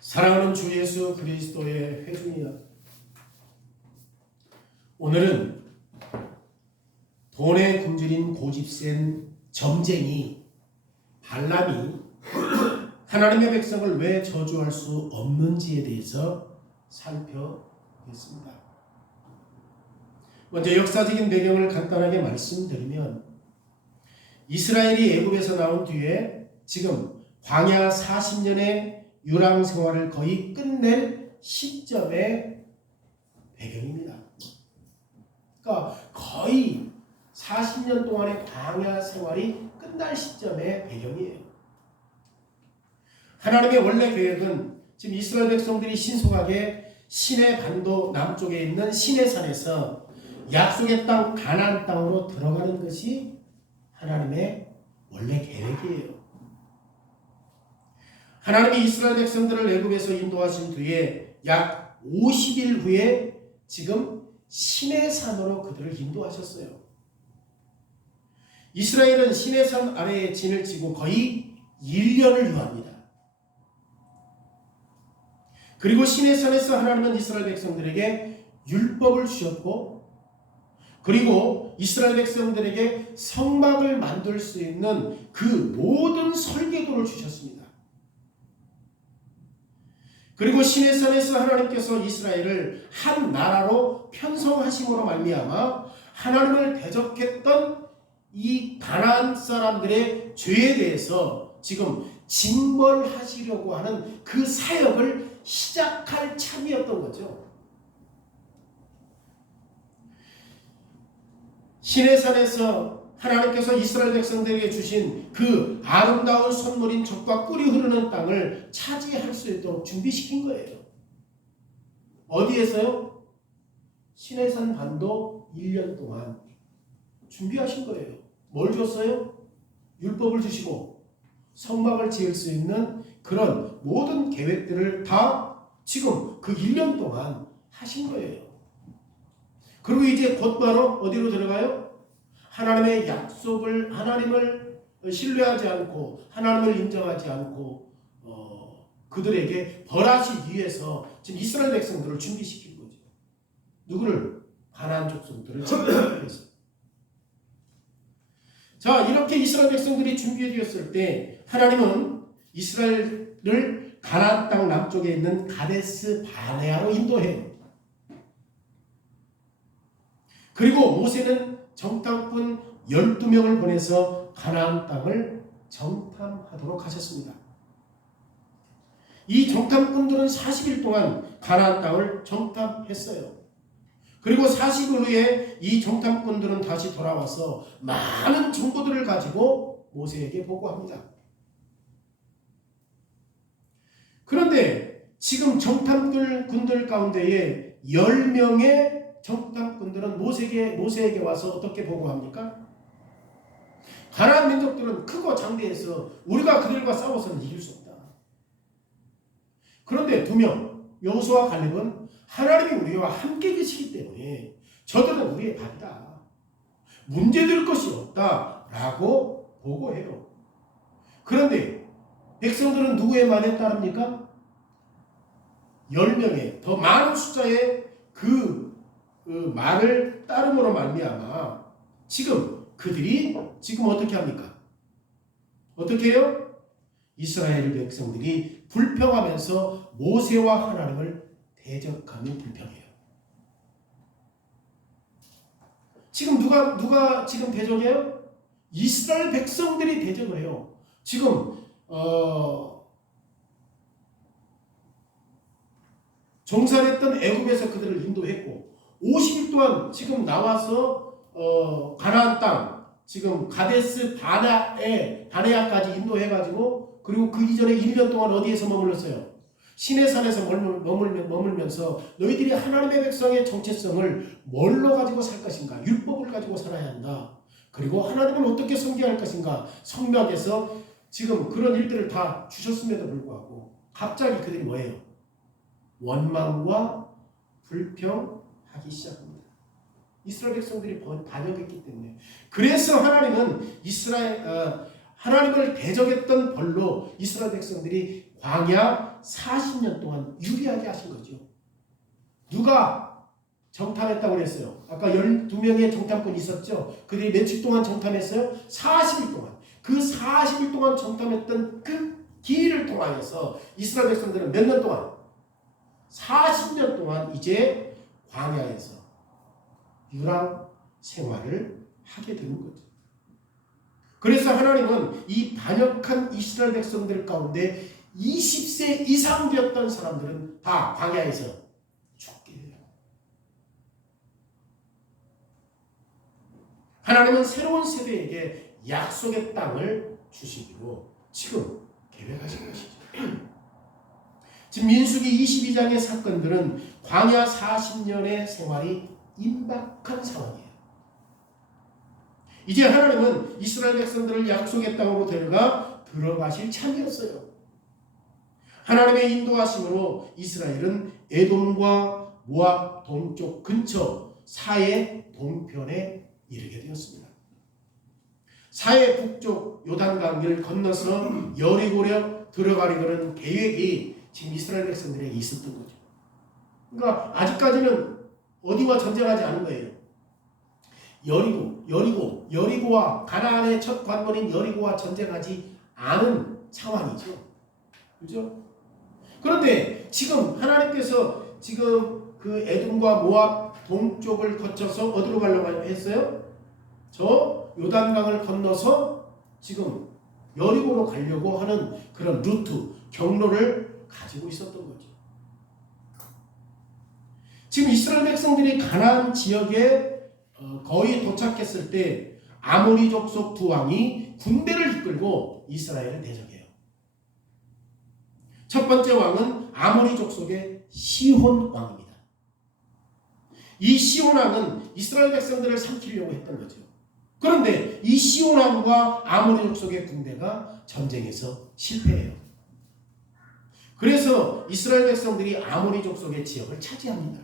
사랑하는 주 예수 그리스도의 회중이여, 오늘은 돈에 굶주린 고집센 점쟁이 발람이 하나님의 백성을 왜 저주할 수 없는지에 대해서 살펴보겠습니다. 먼저 역사적인 배경을 간단하게 말씀드리면, 이스라엘이 애굽에서 나온 뒤에 지금 광야 40년의 유랑 생활을 거의 끝낼 시점의 배경입니다. 그러니까 거의 40년 동안의 광야 생활이 끝날 시점의 배경이에요. 하나님의 원래 계획은 지금 이스라엘 백성들이 신속하게 시내 반도 남쪽에 있는 시내산에서 약속의 땅 가나안 땅으로 들어가는 것이 하나님의 원래 계획이에요. 하나님이 이스라엘 백성들을 애굽에서 인도하신 뒤에 약 50일 후에 지금 시내산으로 그들을 인도하셨어요. 이스라엘은 시내산 아래에 진을 치고 거의 1년을 유합니다. 그리고 시내산에서 하나님은 이스라엘 백성들에게 율법을 주셨고, 그리고 이스라엘 백성들에게 성막을 만들 수 있는 그 모든 설계도를 주셨습니다. 그리고 시내산에서 하나님께서 이스라엘을 한 나라로 편성하심으로 말미암아 하나님을 대적했던 이 가나안 사람들의 죄에 대해서 지금 징벌하시려고 하는 그 사역을 시작할 참이었던 거죠. 시내산에서 하나님께서 이스라엘 백성들에게 주신 그 아름다운 선물인 젖과 꿀이 흐르는 땅을 차지할 수 있도록 준비시킨 거예요. 어디에서요? 시내산 반도 1년 동안 준비하신 거예요. 뭘 줬어요? 율법을 주시고 성막을 지을 수 있는 그런 모든 계획들을 다 지금 그 1년 동안 하신 거예요. 그리고 이제 곧바로 어디로 들어가요? 하나님의 약속을, 하나님을 신뢰하지 않고 하나님을 인정하지 않고 그들에게 벌하시기 위해서 지금 이스라엘 백성들을 준비시킨 거죠. 누구를? 가나안 족속들을 준비하기 위해서. 자, 이렇게 이스라엘 백성들이 준비되었을 때 하나님은 이스라엘을 가나안 땅 남쪽에 있는 가데스 바네아로 인도해요. 그리고 모세는 정탐꾼 12명을 보내서 가나안 땅을 정탐하도록 하셨습니다. 이 정탐꾼들은 40일 동안 가나안 땅을 정탐했어요. 그리고 40일 후에 이 정탐꾼들은 다시 돌아와서 많은 정보들을 가지고 모세에게 보고합니다. 그런데 지금 정탐꾼들 가운데에 10명의 정탐꾼들은 모세에게 와서 어떻게 보고합니까? 가나안 민족들은 크고 장대해서 우리가 그들과 싸워서는 이길 수 없다. 그런데 2명, 여호수아와 갈렙은 하나님이 우리와 함께 계시기 때문에 저들은 우리의 밥이다, 문제될 것이 없다 라고 보고해요. 그런데 백성들은 누구의 말에 따릅니까? 10명의 더 많은 숫자의 그 말을 따름으로 말미암아 지금 그들이 지금 어떻게 합니까? 어떻게 해요? 이스라엘 백성들이 불평하면서 모세와 하나님을 대적하는 불평이에요. 지금 누가 지금 대적해요? 이스라엘 백성들이 대적을 해요. 지금 종살했던 애굽에서 그들을 인도했고 50일 동안 지금 나와서 가나안 땅 지금 가데스 바네아까지 인도해가지고, 그리고 그 이전에 1년 동안 어디에서 머물렀어요? 시내산에서 머물면서 너희들이 하나님의 백성의 정체성을 뭘로 가지고 살 것인가? 율법을 가지고 살아야 한다. 그리고 하나님을 어떻게 섬겨야 할 것인가? 성막에서 지금 그런 일들을 다 주셨음에도 불구하고 갑자기 그들이 뭐예요? 원망과 불평하기 시작합니다. 이스라엘 백성들이 반역했기 때문에. 그래서 하나님은 하나님을 대적했던 벌로 이스라엘 백성들이 광야 40년 동안 유리하게 하신 거죠. 누가 정탐했다고 그랬어요? 아까 12명의 정탐꾼이 있었죠. 그들이 며칠 동안 정탐했어요? 40일 동안. 그 40일 동안 정탐했던 그 기일을 통하여서 이스라엘 백성들은 몇 년 동안? 40년 동안 이제 광야에서 유랑 생활을 하게 되는 거죠. 그래서 하나님은 이 반역한 이스라엘 백성들 가운데 20세 이상 되었던 사람들은 다 광야에서 죽게 해요. 하나님은 새로운 세대에게 약속의 땅을 주시기로 지금 계획하신 것이죠. 지금 민수기 22장의 사건들은 광야 40년의 생활이 임박한 상황이에요. 이제 하나님은 이스라엘 백성들을 약속의 땅으로 데려가 들어가실 참이었어요. 하나님의 인도하심으로 이스라엘은 에돔과 모압 동쪽 근처 사해 동편에 이르게 되었습니다. 사해 북쪽 요단강을 건너서 여리고로 들어가려는 계획이 지금 이스라엘 백성들에게 있었던 거죠. 그러니까 아직까지는 어디와 전쟁하지 않은 거예요. 여리고와 가나안의 첫 관문인 여리고와 전쟁하지 않은 상황이죠. 그렇죠? 그런데 지금 하나님께서 지금 그 에돔과 모압 동쪽을 거쳐서 어디로 가려고 했어요? 저 요단강을 건너서 지금 여리고로 가려고 하는 그런 루트, 경로를 가지고 있었던 거죠. 지금 이스라엘 백성들이 가나안 지역에 거의 도착했을 때 아모리 족속 두 왕이 군대를 이끌고 이스라엘을 대적해요. 첫 번째 왕은 아모리 족속의 시혼 왕입니다. 이 시혼 왕은 이스라엘 백성들을 삼키려고 했던 거죠. 그런데 이 시혼 왕과 아모리 족속의 군대가 전쟁에서 실패해요. 그래서 이스라엘 백성들이 아모리 족속의 지역을 차지합니다.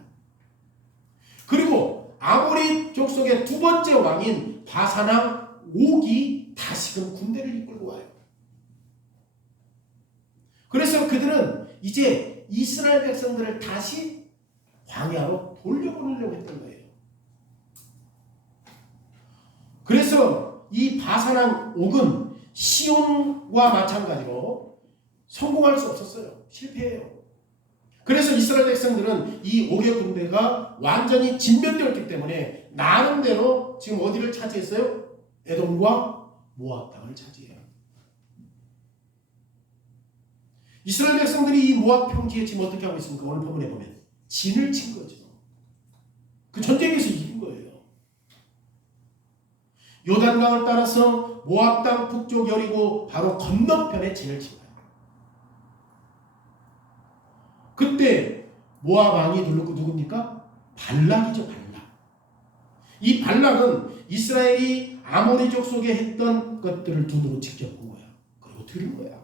그리고 아모리 족속의 두 번째 왕인 바산왕 옥이 다시금 군대를 이끌고 와요. 그래서 그들은 이제 이스라엘 백성들을 다시 광야로 돌려보내려고 했던 거예요. 그래서 이 바산왕 옥은 시온과 마찬가지로 성공할 수 없었어요. 실패해요. 그래서 이스라엘 백성들은 이 옥의 군대가 완전히 진멸되었기 때문에 나름대로 지금 어디를 차지했어요? 에돔과 모압 땅을 차지해요. 이스라엘 백성들이 이 모압 평지에 지금 어떻게 하고 있습니까? 오늘 본문에 보면 진을 친 거죠. 그 전쟁에서 이긴 거예요. 요단강을 따라서 모압 땅 북쪽 여리고 바로 건너편에 진을 친 거예요. 그때 모압 왕이 누굽니까? 발락이죠. 발락. 이 발락은 이스라엘이 아모리 족속에 했던 것들을 눈으로 직접 본 거야. 그리고 들은 거야.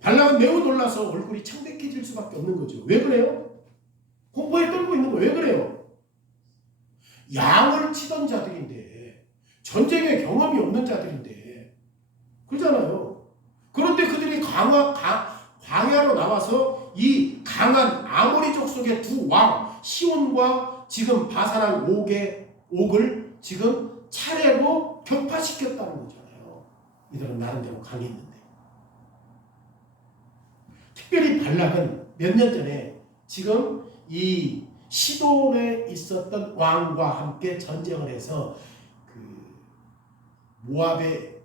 발락은 매우 놀라서 얼굴이 창백해질 수밖에 없는 거죠. 왜 그래요? 공포에 떨고 있는 거예요. 왜 그래요? 양을 치던 자들인데, 전쟁의 경험이 없는 자들인데, 그러잖아요. 그런데 그들이 광야로 나와서 이 강한 아모리 족속의 두 왕 시온과 지금 바산왕 옥을 지금 차례로 격파시켰다는 거잖아요. 이들은 나름대로 강했는데. 특별히 발락은 몇 년 전에 지금 이 시돈에 있었던 왕과 함께 전쟁을 해서 모압의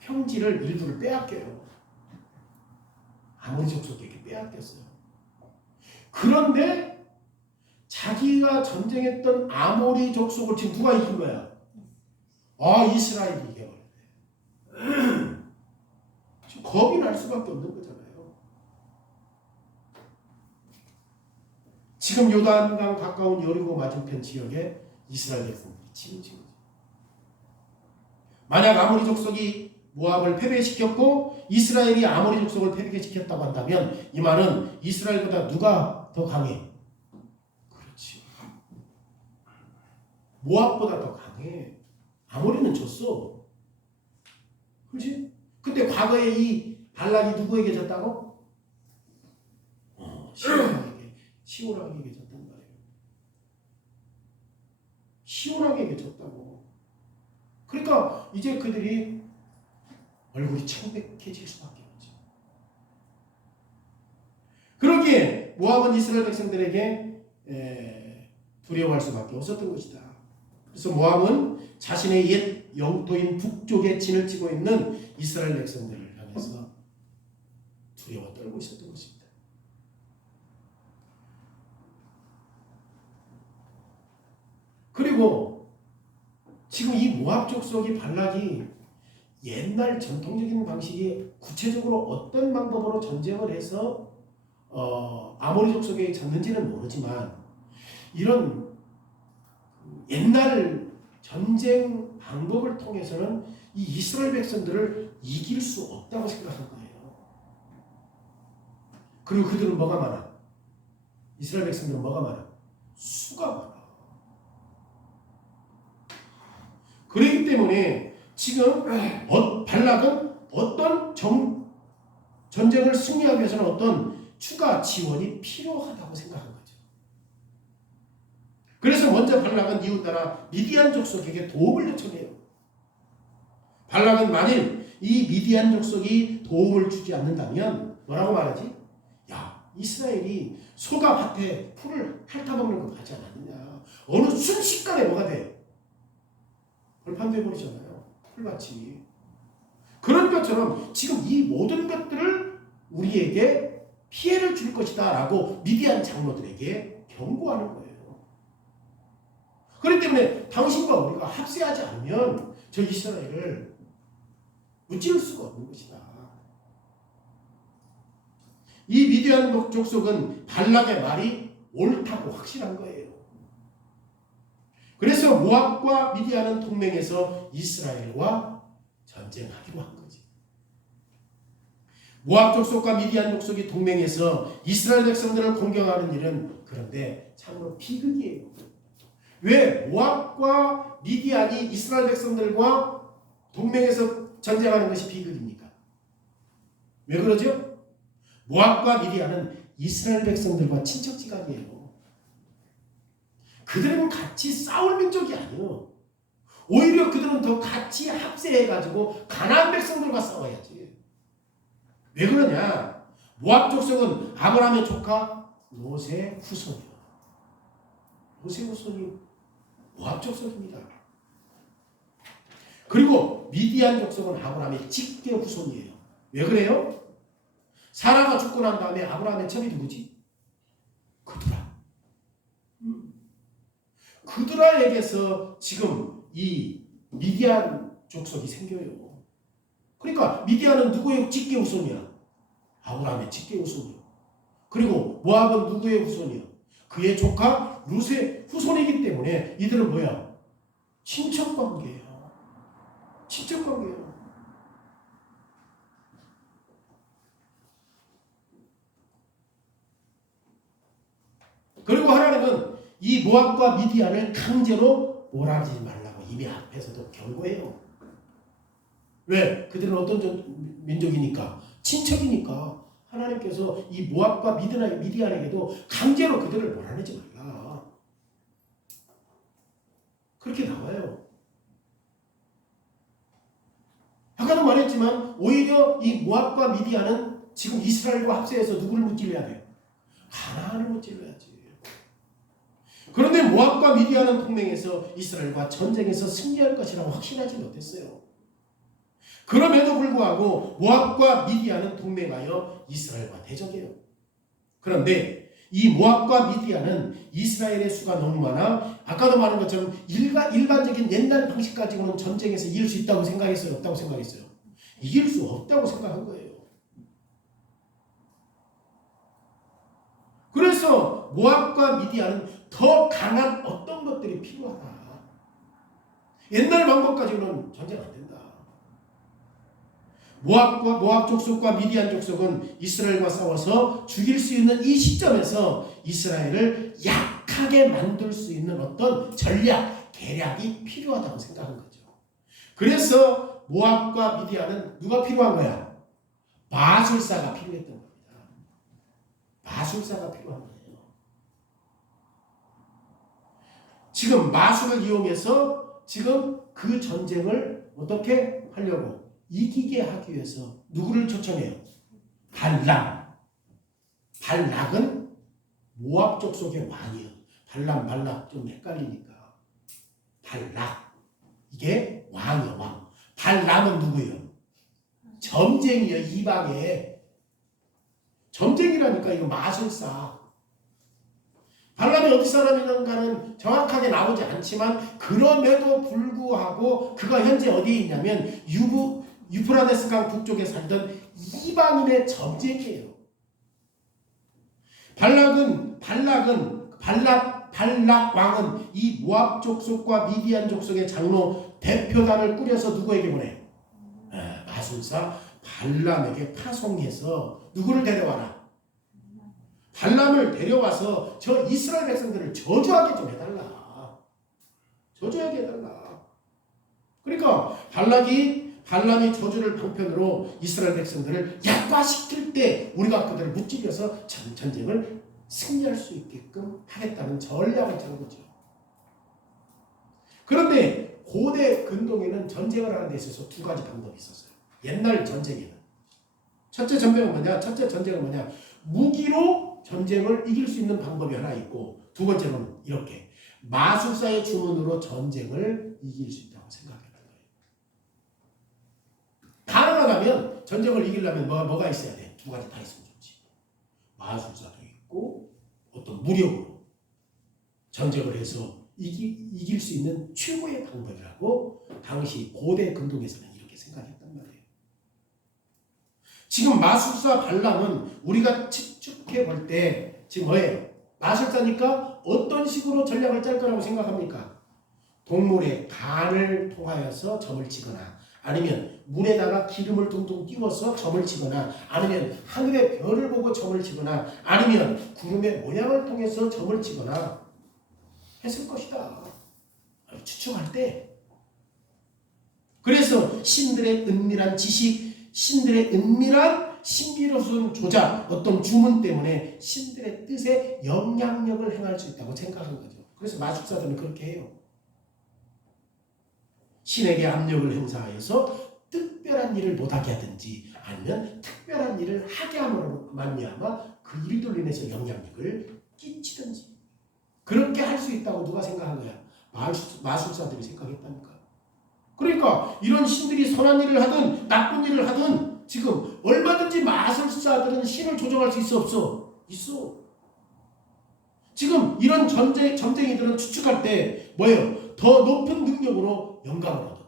평지를 일부를 빼앗겨요. 아모리 족속에게 빼앗겼어요. 그런데 자기가 전쟁했던 아모리 족속을 지금 누가 이긴 거야? 이스라엘이 이겨버렸네. 지금 겁이 날 수밖에 없는 거잖아요. 지금 요단강 가까운 여리고 맞은편 지역에 이스라엘 백성들이 침입한 거죠. 만약 아모리 족속이 모압을 패배시켰고 이스라엘이 아모리 족속을 패배시켰다고 한다면 이 말은 이스라엘보다 누가 더 강해? 그렇지. 모압보다 더 강해. 아모리는 졌어. 그렇지? 근데 과거에 이 발락이 누구에게 졌다고? 시온왕에게 졌단 말이에요. 시온왕에게 졌다고. 그러니까 이제 그들이 얼굴이 창백해질 수밖에 없죠. 그러기에 모압은 이스라엘 백성들에게 두려워할 수밖에 없었던 것이다. 그래서 모압은 자신의 옛 영토인 북쪽에 진을 치고 있는 이스라엘 백성들을 향해서 두려워 떨고 있었던 것입니다. 그리고 지금 이 모압 족속이 발락이 옛날 전통적인 방식이 구체적으로 어떤 방법으로 전쟁을 해서 아모리 족속에 졌는지는 모르지만 이런 옛날 전쟁 방법을 통해서는 이 이스라엘 백성들을 이길 수 없다고 생각한 거예요. 그리고 그들은 뭐가 많아? 이스라엘 백성들은 뭐가 많아? 수가 많아. 그렇기 때문에 지금 발락은 어떤 전쟁을 승리하기 위해서는 어떤 추가 지원이 필요하다고 생각한 거죠. 그래서 먼저 발락은 이웃나라 미디안 족속에게 도움을 요청해요. 발락은 만일 이 미디안 족속이 도움을 주지 않는다면 뭐라고 말하지? 야, 이스라엘이 소가 밭에 풀을 핥아먹는 거 하지 않았느냐. 어느 순식간에 뭐가 돼? 벌판돼 버리잖아요. 풀밭이. 그런 것처럼 지금 이 모든 것들을 우리에게 피해를 줄 것이다 라고 미디안 장로들에게 경고하는 거예요. 그렇기 때문에 당신과 우리가 합세하지 않으면 저 이스라엘을 무찌를 수가 없는 것이다. 이 미디안 족속은 발락의 말이 옳다고 확신한 거예요. 그래서 모압과 미디안은 동맹해서 이스라엘과 전쟁하기로 한 거지. 모압 족속과 미디안 족속이 동맹해서 이스라엘 백성들을 공격하는 일은 그런데 참으로 비극이에요. 왜 모압과 미디안이 이스라엘 백성들과 동맹해서 전쟁하는 것이 비극입니까? 왜 그러죠? 모압과 미디안은 이스라엘 백성들과 친척지간이에요. 그들은 같이 싸울 민족이 아니에요. 오히려 그들은 더 같이 합세해가지고 가나안 백성들과 싸워야지. 왜 그러냐? 모압 족속은 아브라함의 조카 롯의 후손이에요. 롯의 후손이 모압 족속입니다. 그리고 미디안 족속은 아브라함의 직계 후손이에요. 왜 그래요? 사라가 죽고 난 다음에 아브라함의 첩이 누구지? 그두라. 그두라에게서 지금 이 미디안 족속이 생겨요. 그러니까 미디안은 누구의 직계 후손이야? 아브라함의 직계 후손이야. 그리고 모압은 누구의 후손이야? 그의 조카 룻의 후손이기 때문에 이들은 뭐야? 친척관계예요. 친척관계예요. 그리고 하나님은 이 모압과 미디안을 강제로 몰아내지 말라고 이미 앞에서도 경고해요. 왜? 그들은 어떤 민족이니까? 친척이니까 하나님께서 이 모압과 미디안에게도 강제로 그들을 몰아내지 말라. 그렇게 나와요. 아까도 말했지만 오히려 이 모압과 미디안은 지금 이스라엘과 합세해서 누구를 무찔러야 돼요? 가나안을 무찔러야지. 그런데 모압과 미디안은 동맹해서 이스라엘과 전쟁에서 승리할 것이라고 확신하지 못했어요. 그럼에도 불구하고 모압과 미디안은 동맹하여 이스라엘과 대적해요. 그런데 이 모압과 미디안은 이스라엘의 수가 너무 많아 아까도 말한 것처럼 일반적인 옛날 방식 가지고는 전쟁에서 이길 수 있다고 생각했어요? 없다고 생각했어요? 이길 수 없다고 생각한 거예요. 그래서 모압과 미디안은 더 강한 어떤 것들이 필요하다. 옛날 방법 가지고는 전쟁 안 된다. 모압 족속과 미디안 족속은 이스라엘과 싸워서 죽일 수 있는 이 시점에서 이스라엘을 약하게 만들 수 있는 어떤 전략, 계략이 필요하다고 생각한 거죠. 그래서 모압과 미디안은 누가 필요한 거야? 마술사가 필요했던 겁니다. 마술사가 필요한 거예요. 지금 마술을 이용해서 지금 그 전쟁을 어떻게 하려고? 이기게 하기 위해서 누구를 초청해요? 발람. 발락은 모압 족속의 왕이에요. 발람, 발락 좀 헷갈리니까. 발락. 이게 왕이에요, 왕. 발람은 누구예요? 점쟁이에요, 이방에. 점쟁이라니까 이거 마술사. 발람이 어디 사람인가는 정확하게 나오지 않지만 그럼에도 불구하고 그가 현재 어디에 있냐면 유프라데스 강 북쪽에 살던 이방인의 점쟁이에요. 발락 왕은 이 모압 족속과 미디안 족속의 장로 대표단을 꾸려서 누구에게 보내? 마술사 발람에게 파송해서 누구를 데려와라? 발람을 데려와서 저 이스라엘 백성들을 저주하게 좀 해달라. 저주하게 해달라. 그러니까 발람이 저주를 방편으로 이스라엘 백성들을 약화시킬 때 우리가 그들을 무찌려서 전쟁을 승리할 수 있게끔 하겠다는 전략을 짠 거죠. 그런데 고대 근동에는 전쟁을 하는 데 있어서 두 가지 방법이 있었어요. 옛날 전쟁에는. 첫째 전쟁은 뭐냐? 무기로 전쟁을 이길 수 있는 방법이 하나 있고, 두 번째는 이렇게 마술사의 주문으로 전쟁을 이길 수 있다고 생각했던 거예요. 가능하다면 전쟁을 이기려면 뭐가 있어야 돼? 두 가지 다 있으면 좋지. 마술사도 있고 어떤 무력으로 전쟁을 해서 이길 수 있는 최고의 방법이라고 당시 고대 근동에서는 이렇게 생각했단 말이에요. 지금 마술사 발람은 우리가 추측해 볼 때 지금 뭐예요? 마술사니까 어떤 식으로 전략을 짤 거라고 생각합니까? 동물의 간을 통하여서 점을 치거나, 아니면 물에다가 기름을 둥둥 띄워서 점을 치거나, 아니면 하늘의 별을 보고 점을 치거나, 아니면 구름의 모양을 통해서 점을 치거나 했을 것이다. 추측할 때. 그래서 신들의 은밀한 지식, 신들의 은밀한 신비로운 조작, 어떤 주문 때문에 신들의 뜻에 영향력을 행할 수 있다고 생각한 거죠. 그래서 마술사들은 그렇게 해요. 신에게 압력을 행사하여서 특별한 일을 못하게 하든지, 아니면 특별한 일을 하게 함으로 말미암아 그 일들로 인해서 영향력을 끼치든지, 그렇게 할 수 있다고 누가 생각한 거야? 마술사들이 생각했다니까. 그러니까 이런 신들이 선한 일을 하든 나쁜 일을 하든 지금 얼마든지 마술사들은 신을 조정할 수 있어, 없어? 있어. 지금 이런 점쟁이들은 추측할 때 뭐예요? 더 높은 능력으로 영감을 얻어.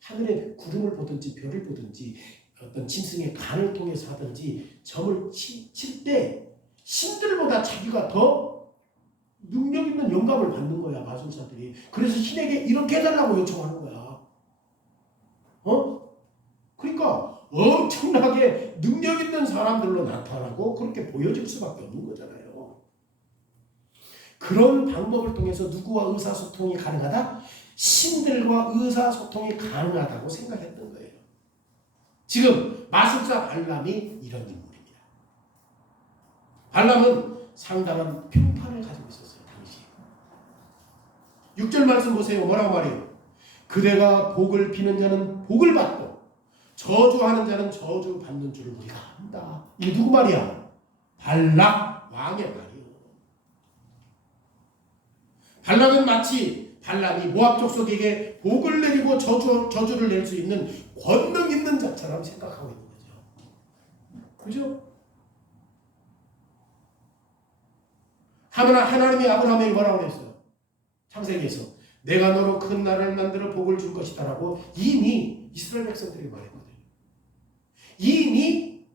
하늘의 구름을 보든지 별을 보든지 어떤 짐승의 간을 통해서 하든지 점을 칠 때 신들보다 자기가 더 능력 있는 영감을 받는 거야, 마술사들이. 그래서 신에게 이렇게 해달라고 요청하는 거야. 그러니까 엄청나게 능력 있는 사람들로 나타나고 그렇게 보여질 수밖에 없는 거잖아요. 그런 방법을 통해서 누구와 의사소통이 가능하다? 신들과 의사소통이 가능하다고 생각했던 거예요. 지금 마술사 발람이 이런 인물입니다. 발람은 상당한 평판을 가지고 있었어요, 당시. 6절 말씀 보세요. 뭐라고 말해요? 그대가 복을 비는 자는 복을 받고 저주하는 자는 저주받는 줄을 우리가 안다. 이게 누구 말이야? 발락 왕의 말이요. 발락은 마치 발람이 모압 족속에게 복을 내리고 저주를 낼 수 있는 권능 있는 자처럼 생각하고 있는 거죠. 그죠? 하나님이 아브라함에게 뭐라고 했어요? 창세기에서 내가 너로 큰 나라를 만들어 복을 줄 것이다라고 이미 이스라엘 백성들에게 말했거든요. 이미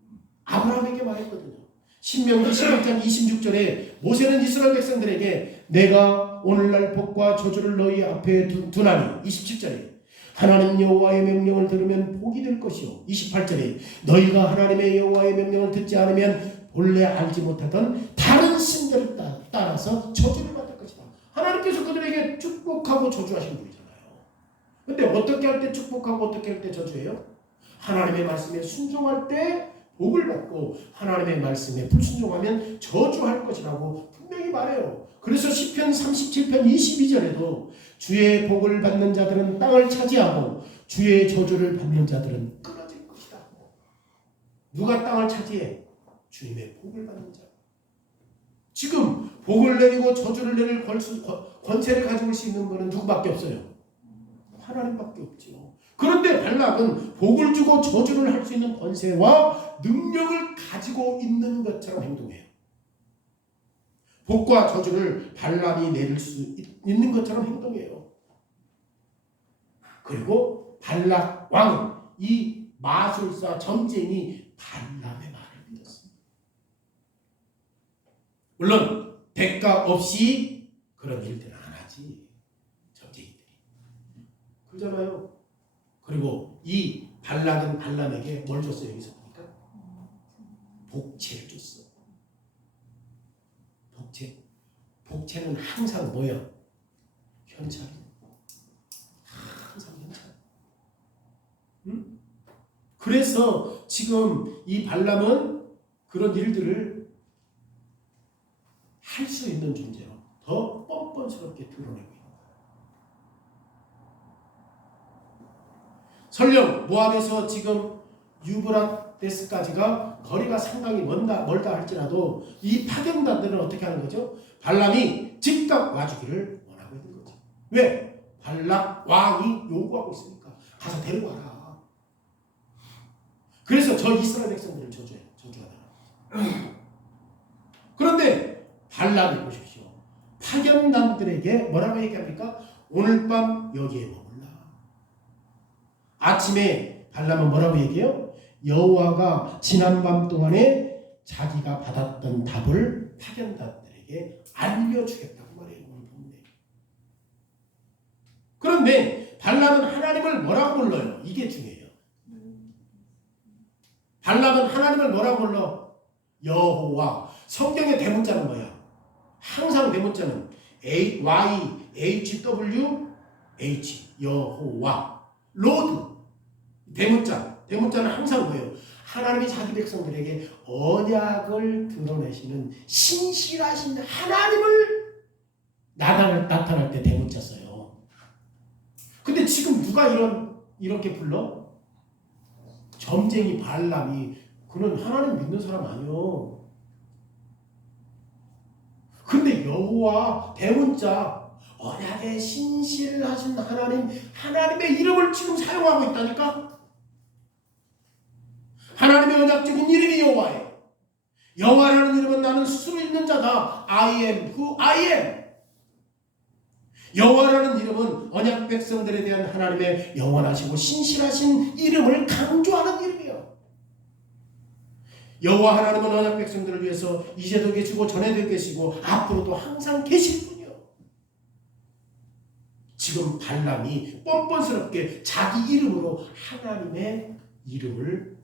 아브라함에게 말했거든요. 신명기 16장 26절에 모세는 이스라엘 백성들에게 내가 오늘날 복과 저주를 너희 앞에 두나니 27절에 하나님 여호와의 명령을 들으면 복이 될 것이요 28절에 너희가 하나님의 여호와의 명령을 듣지 않으면 본래 알지 못하던 다른 신들을 따라서 저주를 받을 것이다. 하나님께서 그들에게 축복하고 저주하신 분이잖아요. 근데 어떻게 할 때 축복하고 어떻게 할 때 저주해요? 하나님의 말씀에 순종할 때 복을 받고 하나님의 말씀에 불순종하면 저주할 것이라고 분명히 말해요. 그래서 시편 37편 22절에도 주의 복을 받는 자들은 땅을 차지하고 주의 저주를 받는 자들은 끊어질 것이다. 누가 땅을 차지해? 주님의 복을 받는 자. 지금 복을 내리고 저주를 내릴 권세를 가지고 수 있는 분은 누구밖에 없어요? 하나님밖에 없죠. 그런데 발락은 복을 주고 저주를 할 수 있는 권세와 능력을 가지고 있는 것처럼 행동해요. 복과 저주를 발람이 내릴 수 있는 것처럼 행동해요. 그리고 발락 왕은 이 마술사 점쟁이 발람의 말을 믿었습니다. 물론 대가 없이 그런 일들은 안 하지. 점쟁이들이. 그러잖아요. 그리고 이 발락은 발람에게 뭘 줬어요? 여기서 보니까 복채를 줬어. 복채는 항상 뭐예요? 현찰. 항상 현찰. 응? 그래서 지금 이 발람은 그런 일들을 할 수 있는 존재로 더 뻔뻔스럽게 드러내고 있는 거예요. 설령 모압에서 지금 유브라데스까지가 거리가 상당히 멀다 할지라도 이 파견단들은 어떻게 하는 거죠? 발람이 즉각 와주기를 원하고 있는 거죠. 왜? 발락 왕이 요구하고 있으니까 가서 데리고 와라. 그래서 저 이스라엘 백성들을 저주하더라. 그런데 발람이 보십시오. 파견단들에게 뭐라고 얘기합니까? 오늘 밤 여기에 머물라. 아침에 발람은 뭐라고 얘기해요? 여호와가 지난밤 동안에 자기가 받았던 답을 파견단들에게 알려주겠다고 말해요. 그런데 발람은 하나님을 뭐라고 불러요? 이게 중요해요. 발람은 하나님을 뭐라고 불러? 여호와. 성경의 대문자는 뭐야? 항상 대문자는 YHWH 여호와. 로드. 대문자는 항상 뭐예요? 하나님이 자기 백성들에게 언약을 드러내시는 신실하신 하나님을 나타날 때 대문자 써요. 근데 지금 누가 이렇게 불러? 점쟁이 발람이. 그는 하나님 믿는 사람 아니요. 근데 여호와 대문자 언약에 신실하신 하나님의 이름을 지금 사용하고 있다니까? 하나님의 언약적인 이름이 여호와예요. 여호와라는 이름은 나는 스스로 있는 자다. I am who I am. 여호와라는 이름은 언약 백성들에 대한 하나님의 영원하시고 신실하신 이름을 강조하는 이름이에요. 여호와 하나님은 언약 백성들을 위해서 이제도 계시고 전에도 계시고 앞으로도 항상 계실 분이요. 지금 발람이 뻔뻔스럽게 자기 이름으로 하나님의 이름을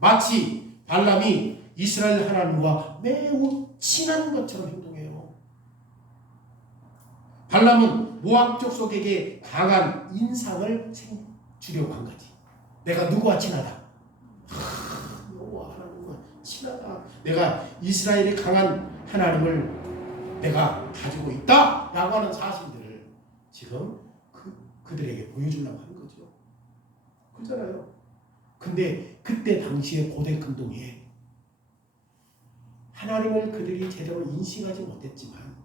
마치 발람이 이스라엘 하나님과 매우 친한 것처럼 행동해요. 발람은 모압 족속에게 강한 인상을 주려고 한 거지. 내가 누구와 친하다? 여호와 하나님과 친하다. 내가 이스라엘의 강한 하나님을 내가 가지고 있다 라고 하는 사실들을 지금 그들에게 보여주려고 하는 거죠. 그렇잖아요. 근데 그때 당시에 고대 근동에 하나님을 그들이 제대로 인식하지 못했지만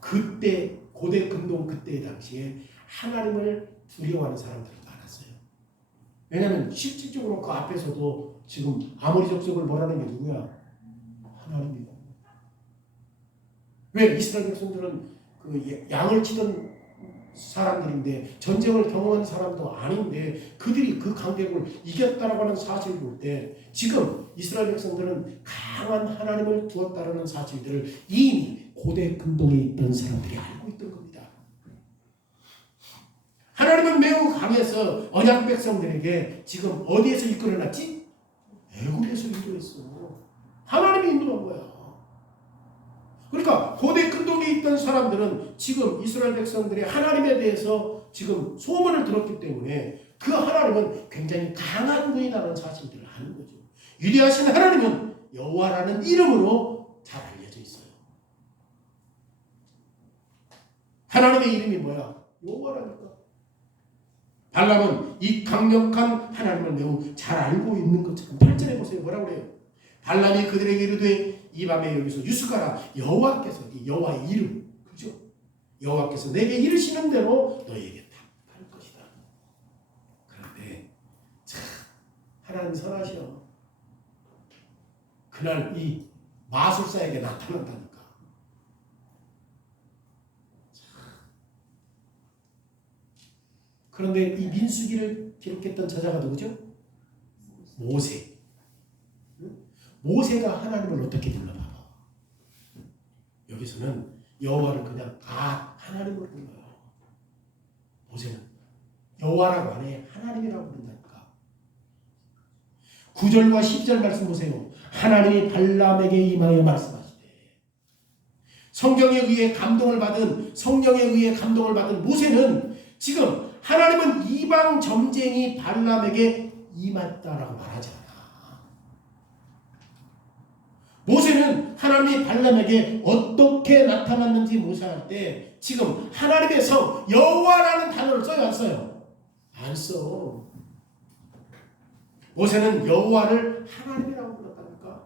그때 고대 근동 그때 당시에 하나님을 두려워하는 사람들이 많았어요. 왜냐하면 실질적으로 그 앞에서도 지금 아모리 족속을 몰아낸 게 누구야? 하나님이다. 왜 이스라엘 백성들은 그 양을 치던 사람들인데 전쟁을 경험한 사람도 아닌데 그들이 그 강대국을 이겼다라고 하는 사실을 볼 때 지금 이스라엘 백성들은 강한 하나님을 두었다라는 사실들을 이미 고대 근동에 있던 사람들이 알고 있던 겁니다. 하나님은 매우 강해서 언약 백성들에게 지금 어디에서 이끌어놨지? 애굽에서 인도했어. 하나님이 인도한 거야. 그러니까 고대 근동에 있던 사람들은 지금 이스라엘 백성들이 하나님에 대해서 지금 소문을 들었기 때문에 그 하나님은 굉장히 강한 분이라는 사실들을 아는 거죠. 위대하신 하나님은 여호와라는 이름으로 잘 알려져 있어요. 하나님의 이름이 뭐야? 여호와라니까. 발람은 이 강력한 하나님을 매우 잘 알고 있는 것처럼 8절에 보세요. 뭐라고 그래요? 발람이 그들에게 이르되 이 밤에 여기서 유숙하라. 여호와께서, 여호와의 이름, 그죠? 여호와께서 내게 이르시는 대로 너희에게 답할 것이다. 그런데 참 하나님 선하시오. 그날 이 마술사에게 나타난다니까. 그런데 이 민수기를 기록했던 저자가 누구죠? 모세. 모세가 하나님을 어떻게 불러봐? 여기서는 여호와를 그냥 하나님으로 불러요. 모세는 여호와라고 안 해. 하나님이라고 부른다니까. 9절과 10절 말씀 보세요. 하나님이 발람에게 임하여 말씀하시되 성경에 의해 감동을 받은 성령에 의해 감동을 받은 모세는 지금 하나님은 이방 점쟁이 발람에게 임했다라고 말하지 않아. 모세는 하나님이 발람에게 어떻게 나타났는지 모세할 때 지금 하나님의 성 여호와라는 단어를 써요, 안 써요? 안 써. 모세는 여호와를 하나님이라고 불렀다니까.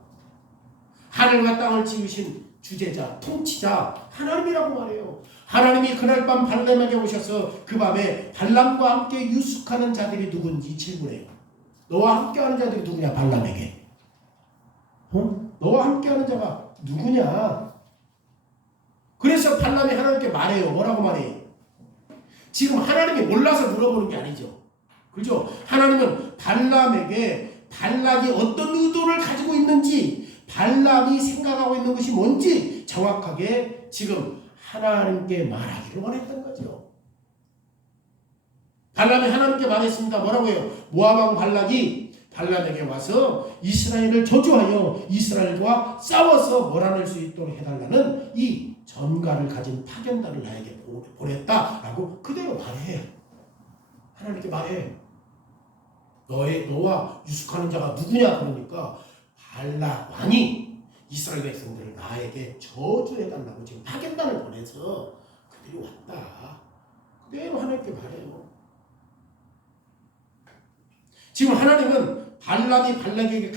하늘과 땅을 지으신 주제자, 통치자 하나님이라고 말해요. 하나님이 그날 밤 발람에게 오셔서 그 밤에 발람과 함께 유숙하는 자들이 누군지 질문해요. 너와 함께하는 자들이 누구냐? 발람에게. 너와 함께하는 자가 누구냐? 그래서 발람이 하나님께 말해요. 뭐라고 말해요? 지금 하나님이 몰라서 물어보는 게 아니죠. 그죠? 하나님은 발람에게 발락이 어떤 의도를 가지고 있는지, 발람이 생각하고 있는 것이 뭔지 정확하게 지금 하나님께 말하기를 원했던 거죠. 발람이 하나님께 말했습니다. 뭐라고 해요? 모압 왕 발락이 발람에게 와서 이스라엘을 저주하여 이스라엘과 싸워서 몰아낼 수 있도록 해달라는 이 전가를 가진 파견단을 나에게 보냈다라고 그대로 말해요. 하나님께 말해. 너와 유숙하는 자가 누구냐? 그러니까 발락 왕이 이스라엘 백성들을 나에게 저주해달라고 지금 파견단을 보내서 그들이 왔다. 그대로 하나님께 말해요. 지금 하나님은 발람이 발락에게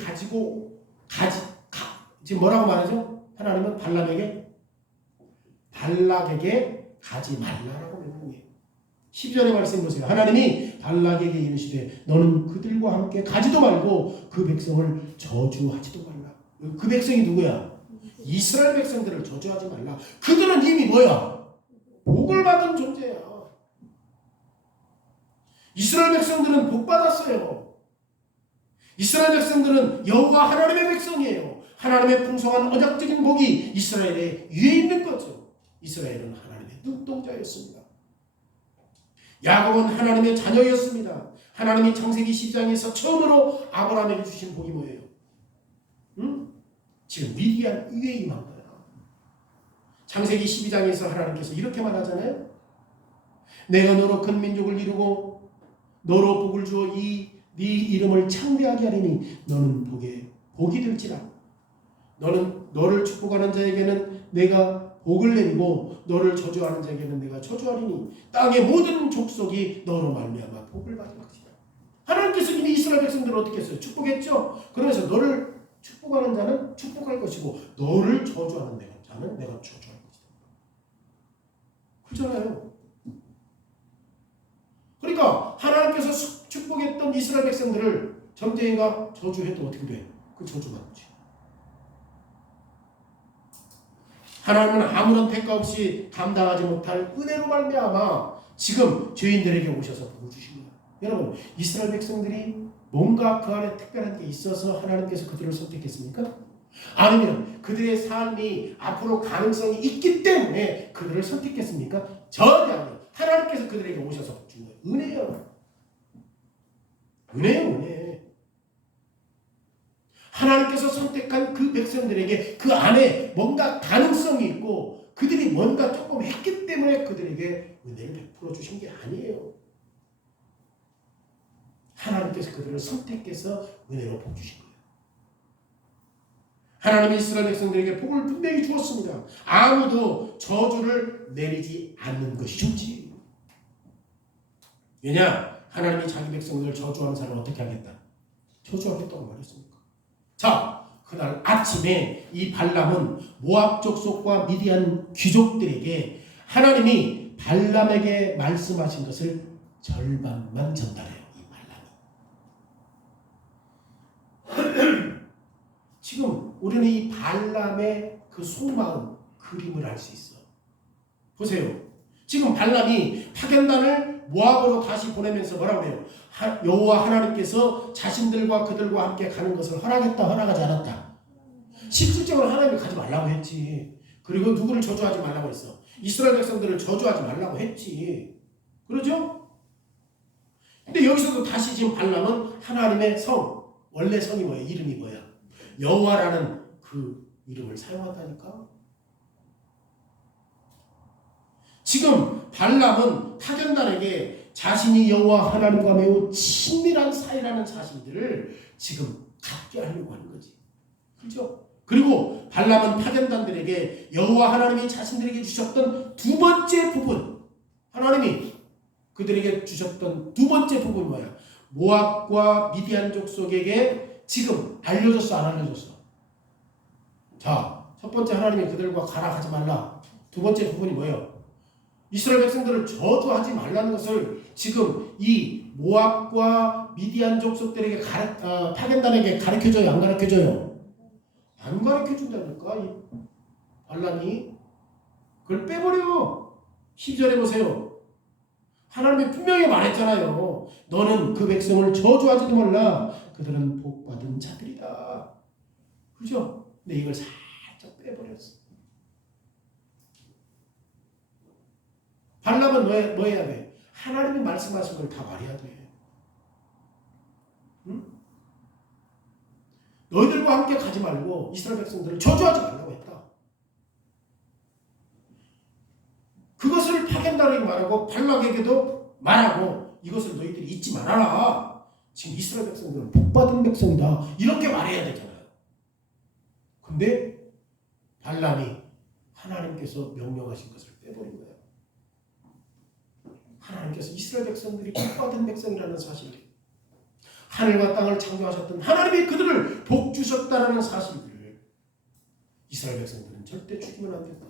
지금 뭐라고 말하죠? 하나님은 발락에게 가지 말라라고 명령해요. 10절의 말씀 보세요. 하나님이 발락에게 이르시되 너는 그들과 함께 가지도 말고 그 백성을 저주하지도 말라. 그 백성이 누구야? 이스라엘 백성들을 저주하지 말라. 그들은 이미 뭐야? 복을 받은 존재야. 이스라엘 백성들은 복 받았어요. 이스라엘 백성들은 여호와 하나님의 백성이에요. 하나님의 풍성한 언약적인 복이 이스라엘에 위에 있는 거죠. 이스라엘은 하나님의 눈동자였습니다. 야곱은 하나님의 자녀였습니다. 하나님이 창세기 10장에서 처음으로 아브라함에게 주신 복이 뭐예요? 지금 미디안 위에 임한 거야. 창세기 12장에서 하나님께서 이렇게 말하잖아요. 내가 너로 큰 민족을 이루고 너로 복을 주어 네 이름을 창대하게 하리니 너는 복이 될지라. 너를 축복하는 자에게는 내가 복을 내리고 너를 저주하는 자에게는 내가 저주하리니 땅의 모든 족속이 너로 말미암아 복을 받을 것이다. 하나님께서 이미 이스라엘 백성들을 어떻게 했어요? 축복했죠. 그러면서 너를 축복하는 자는 축복할 것이고 너를 저주하는 자는 내가 저주할 것이다. 그렇잖아요. 그러니까 하나님께서 축복했던 이스라엘 백성들을 점쟁이가 저주해도 어떻게 돼? 그 저주받지. 하나님은 아무런 대가 없이 감당하지 못할 은혜로 말미암아 지금 죄인들에게 오셔서 복을 주신 거예요. 여러분, 이스라엘 백성들이 뭔가 그 안에 특별한 게 있어서 하나님께서 그들을 선택했습니까? 아니면 그들의 삶이 앞으로 가능성이 있기 때문에 그들을 선택했습니까? 전혀 아니에요. 하나님께서 그들에게 오셔서 복 준 거예요. 은혜예요. 은혜예요, 은혜. 하나님께서 선택한 그 백성들에게 그 안에 뭔가 가능성이 있고 그들이 뭔가 조금 했기 때문에 그들에게 은혜를 베풀어 주신 게 아니에요. 하나님께서 그들을 선택해서 은혜로 복 주신 거예요. 하나님이 이스라엘 백성들에게 복을 분명히 주었습니다. 아무도 저주를 내리지 않는 것이 좋지. 왜냐? 하나님이 자기 백성들을 저주하는 사람을 어떻게 하겠다? 저주하겠다고 말했습니까? 자, 그날 아침에 이 발람은 모압 족속과 미디안 귀족들에게 하나님이 발람에게 말씀하신 것을 절반만 전달해요. 이 발람이. 지금 우리는 이 발람의 그 속마음 그림을 알 수 있어. 보세요. 지금 발람이 파견단을 모압으로 다시 보내면서 뭐라고 해요? 여호와 하나님께서 자신들과 그들과 함께 가는 것을 허락했다, 허락하지 않았다. 실질적으로 하나님이 가지 말라고 했지. 그리고 누구를 저주하지 말라고 했어? 이스라엘 백성들을 저주하지 말라고 했지. 그러죠? 근데 여기서도 다시 지금 발람은 하나님의 성, 원래 성이 뭐예요? 이름이 뭐야? 여호와라는 그 이름을 사용한다니까. 지금 발람은 파견단에게 자신이 여호와 하나님과 매우 친밀한 사이라는 사실들을 지금 갖게 하려고 하는 거지. 그렇죠? 그리고 발람은 파견단들에게 여호와 하나님이 자신들에게 주셨던 두 번째 부분, 하나님이 그들에게 주셨던 두 번째 부분이 뭐야? 모압과 미디안 족속에게 지금 알려줬어, 안 알려줬어? 자, 첫 번째 하나님이 그들과 가라 하지 말라. 두 번째 부분이 뭐예요? 이스라엘 백성들을 저주하지 말라는 것을 지금 이 모압과 미디안 족속들에게 파견단에게 가르쳐줘요, 안 가르쳐줘요? 안 가르쳐준다니까. 이 발람이 그걸 빼버려. 10절에 보세요. 하나님이 분명히 말했잖아요. 너는 그 백성을 저주하지도 말라. 그들은 복받은 자들이다. 그죠? 근데 이걸 살짝 빼버렸어. 발람은 뭐 해야 돼? 하나님이 말씀하신 걸 다 말해야 돼. 응? 너희들과 함께 가지 말고 이스라엘 백성들을 저주하지 말라고 했다. 그것을 파견단에게 말하고 발락에게도 말하고 이것을 너희들이 잊지 말아라. 지금 이스라엘 백성들은 복받은 백성이다. 이렇게 말해야 되잖아요. 근데 발람이 하나님께서 명령하신 것을 빼버린 거예요. 하나님께서 이스라엘 백성들이 복받은 백성이라는 사실을, 하늘과 땅을 창조하셨던 하나님이 그들을 복 주셨다라는 사실을 이스라엘 백성들은 절대 죽이면 안 된다.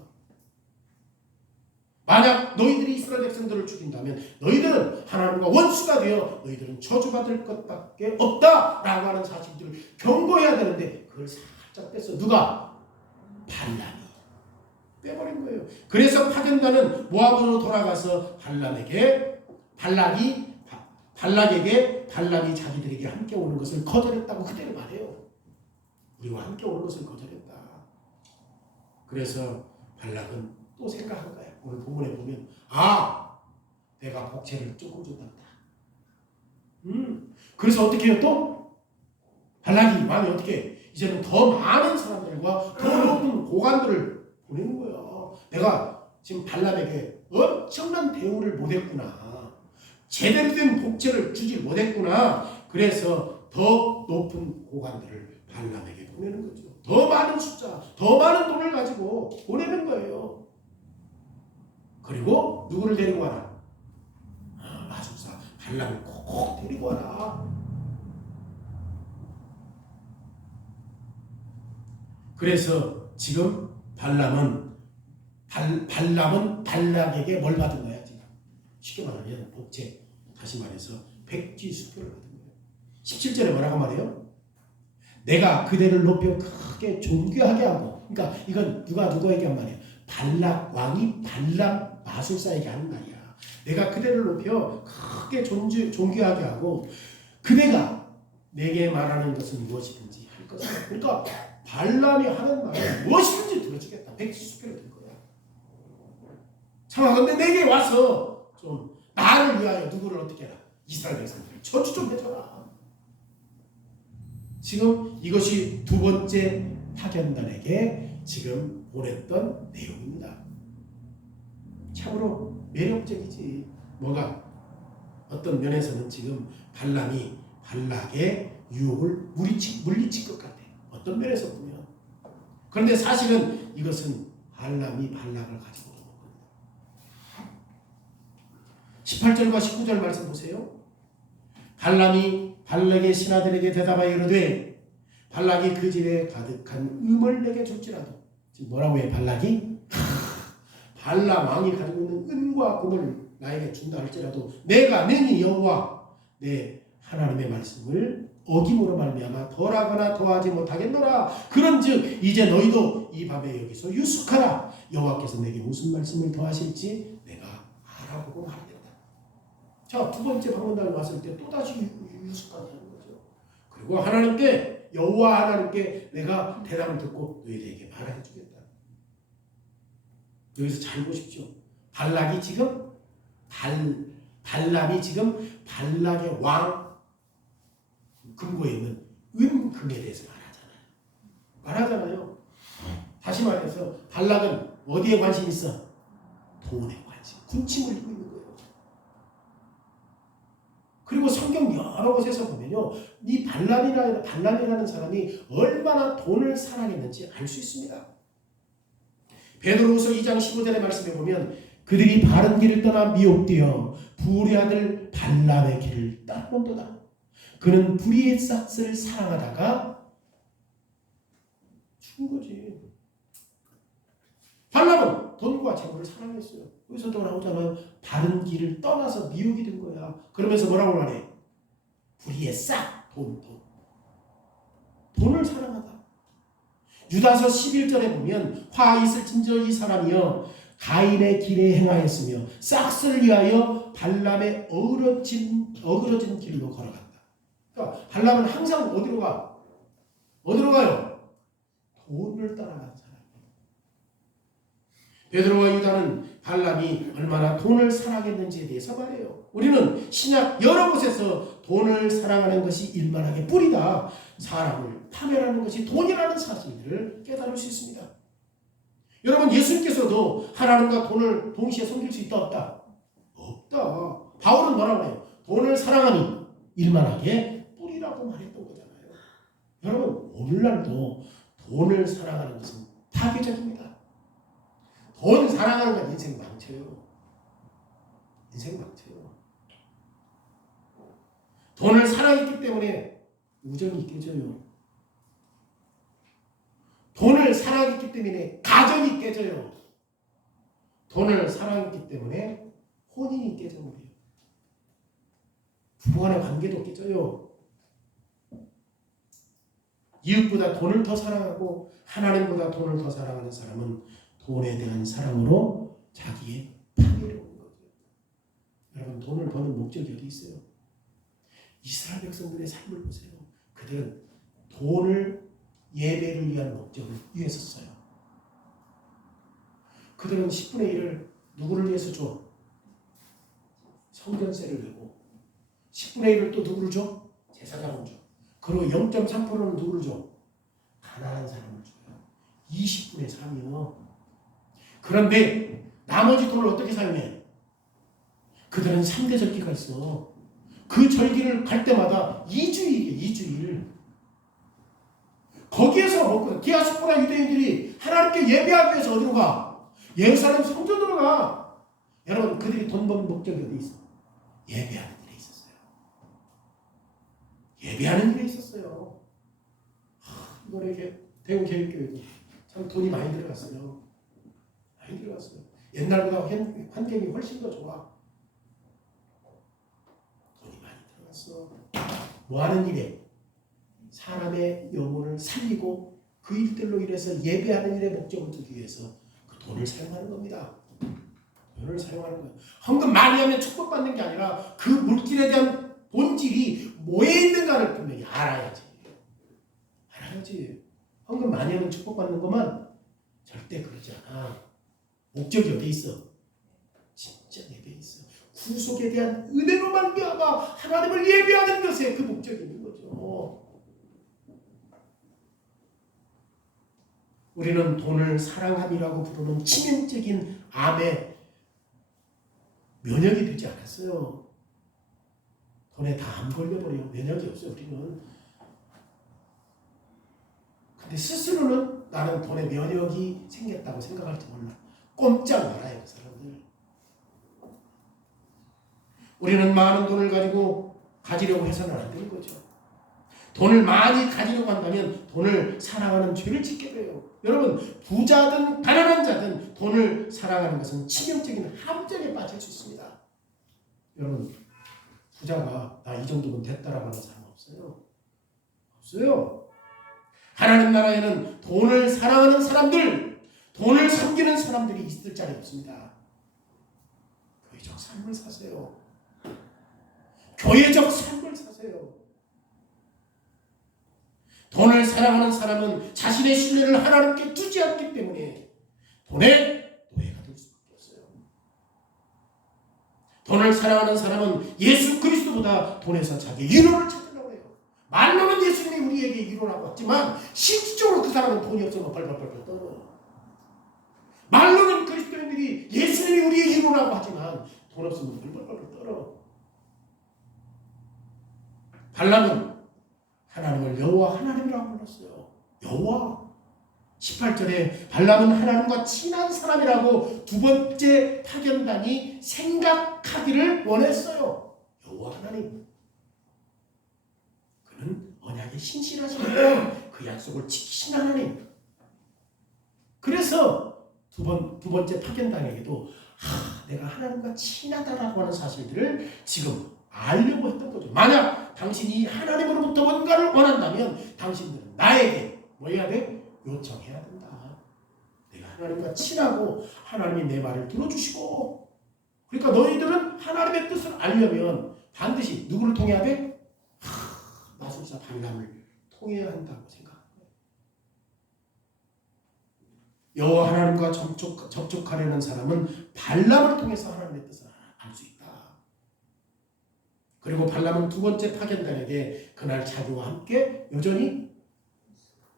만약 너희들이 이스라엘 백성들을 죽인다면 너희들은 하나님과 원수가 되어 너희들은 저주받을 것밖에 없다라고 하는 사실들을 경고해야 되는데 그걸 살짝 뺐어. 누가? 발람이 빼버린 거예요. 그래서 파견단은 모압으로 돌아가서 발락에게 발람이 자기들에게 함께 오는 것을 거절했다고 그대로 말해요. 우리와 함께 오는 것을 거절했다. 그래서 발락은 또 생각한 거야. 오늘 본문에 보면 내가 복채를 조금 줬단다. 그래서 어떻게 해요 또? 발락이 마음이 어떻게 해? 이제는 더 많은 사람들과 더 높은 고관들을 보내는 거야. 내가 지금 발람에게 엄청난 대우를 못했구나. 제대로 된 복채를 주지 못했구나. 그래서 더 높은 고관들을 발람에게 보내는 거죠. 더 많은 숫자, 더 많은 돈을 가지고 보내는 거예요. 그리고 누구를 데리고 와라? 마술사 발람을 꼭 데리고 와라. 그래서 지금 발람은 발락에게 뭘 받은 거야? 지금 쉽게 말하면 복채, 다시 말해서 백지수표를 받은 거예요. 17절에 뭐라고 말해요? 내가 그대를 높여 크게 존귀하게 하고, 그러니까 이건 누가 누구에게 한 말이에요? 발락 왕이 발람 마술사에게 하는 말이야. 내가 그대를 높여 크게 존귀하게 하고 그대가 내게 말하는 것은 무엇이든지 할 것이다. 그러니까 발람이 하는 말은 무엇이든지 들어주겠다. 백지수표를 들 거야. 청하건대 내게 와서 좀 나를 위하여 누구를 어떻게 해라. 이스라엘 백성들을 저주 좀 해줘라. 지금 이것이 두 번째 파견단에게 지금 보냈던 내용입니다. 참으로 매력적이지. 뭐가? 어떤 면에서는 지금 발람이 발락의 유혹을 물리칠 것 같아. 어떤 면에서 보면. 그런데 사실은 이것은 발람이 발락을 가지고 오는 겁니다. 18절과 19절 말씀 보세요. 발람이 발락의 신하들에게 대답하여 이르되 발락이 그 집에 가득한 음을 내게 줄지라도. 지금 뭐라고 해 발락이? 발람 왕이 가지고 있는 은과 금을 나에게 준다 할지라도 내가 능히 여호와 내 하나님의 말씀을 어김으로 말미암아 덜하거나 더하지 못하겠노라. 그런즉 이제 너희도 이 밤에 여기서 유숙하라. 여호와께서 내게 무슨 말씀을 더하실지 내가 알아보고 말하겠다. 자, 두 번째 방문단에 왔을 때 또다시 유숙하다는 거죠. 그리고 하나님께 여호와 하나님께 내가 대답을 듣고 너희들에게 말해 주겠다. 여기서 잘 보십시오. 발락이 지금 발람이 지금 발락의 왕 근거에 있는 은금에 대해서 말하잖아요. 다시 말해서 발락은 어디에 관심 있어? 돈에 관심, 군침을 흘리고 있는 거예요. 그리고 성경 여러 곳에서 보면요, 이 발람이라는 사람이 얼마나 돈을 사랑했는지 알 수 있습니다. 베드로후서 2장 15절의 말씀에 보면 그들이 바른 길을 떠나 미혹되어 부울의 아들 발람의 길을 따르는도다. 그는 불의의 싹스를 사랑하다가 죽은 거지. 발람은 돈과 재물을 사랑했어요. 여기서도 나오잖아요. 바른 길을 떠나서 미혹이 된 거야. 그러면서 뭐라고 말해? 불의의 싹, 돈을 사랑하다. 유다서 11절에 보면 화 있을진저 이 사람이여 가인의 길에 행하였으며 싹스를 위하여 발람의 어그러진 길로 걸어간다. 그러니까 발람은 항상 어디로 가? 어디로 가요? 돈을 따라가는 사람이에요. 베드로와 유다는 발람이 얼마나 돈을 사랑했는지에 대해서 말해요. 우리는 신약 여러 곳에서 돈을 사랑하는 것이 일만하게 뿌리다. 사람을 파멸하는 것이 돈이라는 사실을 깨달을 수 있습니다. 여러분, 예수님께서도 하나님과 돈을 동시에 섬길 수 있다 없다? 없다. 바울은 뭐라고 해요? 돈을 사랑하니 일만하게 뿌리라고 말했던 거잖아요. 여러분, 오늘날도 돈을 사랑하는 것은 파괴적입니다. 돈 사랑하는 건 인생 망쳐요. 인생 망쳐요. 돈을 사랑했기 때문에 우정이 깨져요. 돈을 사랑했기 때문에 가정이 깨져요. 돈을 사랑했기 때문에 혼인이 깨져버려요. 부부간의 관계도 깨져요. 이웃보다 돈을 더 사랑하고 하나님보다 돈을 더 사랑하는 사람은 돈에 대한 사랑으로 자기의 파괴를 오는 거죠. 여러분, 돈을 버는 목적이 어디 있어요? 이스라엘 백성들의 삶을 보세요. 그들은 돈을 예배를 위한 목적을 위해서 써요. 그들은 10분의 1을 누구를 위해서 줘? 성전세를 내고 10분의 1을 또 누구를 줘? 제사장을 줘. 그리고 0.3%는 누구를 줘? 가난한 사람을 줘요. 20분의 3이요. 그런데 나머지 돈을 어떻게 사용해? 그들은 3대 절기가 있어. 그 절기를 갈 때마다 2주일이에요. 2주일. 거기에서 먹거든. 기아스포라 유대인들이 하나님께 예배하기 위해서 어디로 가? 예루살렘 성전으로 가. 여러분, 그들이 돈 버는 목적이 어디 있어? 예배하는 일에 있었어요. 예배하는 일에 있었어요. 이번에 대웅교육교회 참 돈이 많이 들어갔어요. 많이 들어갔어요. 옛날보다 환경이 훨씬 더 좋아. 돈이 많이 들어갔어. 뭐 하는 일에? 사람의 영혼을 살리고 그 일들로 인해서 예배하는 일에 목적을 두기 위해서 그 돈을 사용하는 겁니다. 돈을 사용하는 거예요. 헌금 많이 하면 축복받는 게 아니라 그 물질에 대한 본질이 뭐에 있는가를 분명히 알아야지. 알아야지. 헌금 많이 하면 축복받는 것만 절대 그러지 않아. 목적이 어디에 있어? 진짜 예배에 있어. 구속에 대한 은혜로 말미암아 하나님을 예배하는 것에 그 목적이 있는 거죠. 우리는 돈을 사랑함이라고 부르는 치명적인 암에 면역이 되지 않았어요. 돈에 다 암 걸려버려. 면역이 없어요. 우리는. 근데 스스로는 나는 돈에 면역이 생겼다고 생각할지 몰라. 꼼짝 말아요. 그 사람들. 우리는 많은 돈을 가지려고 해서는 안 되는 거죠. 돈을 많이 가지려고 한다면 돈을 사랑하는 죄를 짓게 돼요. 여러분, 부자든 가난한 자든 돈을 사랑하는 것은 치명적인 함정에 빠질 수 있습니다. 여러분, 부자가 나 이 정도면 됐다라고 하는 사람 없어요. 없어요. 하나님 나라에는 돈을 사랑하는 사람들, 돈을 섬기는 사람들이 있을 자리 없습니다. 교회적 삶을 사세요. 교회적 삶을 사세요. 돈을 사랑하는 사람은 자신의 신뢰를 하나님께 두지 않기 때문에 돈에 노예가 될 수밖에 없어요. 돈을 사랑하는 사람은 예수 그리스도보다 돈에서 자기의 위로를 찾으려고 해요. 말로는 예수님이 우리에게 위로라고 했지만 실질적으로 그 사람은 돈이 없어서 벌벌벌 떨어요. 말로는 그리스도인들이 예수님이 우리의 위로라고 하지만 돈 없으면 벌벌벌 떨어. 발람은 하나님을 여호와 하나님이라고 불렀어요. 여호와. 18절에 발람은 하나님과 친한 사람이라고 두 번째 파견단이 생각하기를 원했어요. 여호와 하나님. 그는 언약에 신실하시고 그 약속을 지키신 하나님. 그래서 두 번째 파견단에게도 내가 하나님과 친하다라고 하는 사실들을 지금 알려고 했던 거죠. 만약 당신이 하나님으로부터 뭔가를 원한다면 당신들은 나에게 뭐 해야 돼? 요청해야 된다. 내가 하나님과 친하고 하나님이 내 말을 들어주시고, 그러니까 너희들은 하나님의 뜻을 알려면 반드시 누구를 통해야 돼? 마술사 발람을 통해야 한다고 생각합니다. 여호와 하나님과 접촉하려는 사람은 발람을 통해서 하나님의 뜻을 알 수 있다. 그리고 발람은 두 번째 파견단에게 그날 자기와 함께 여전히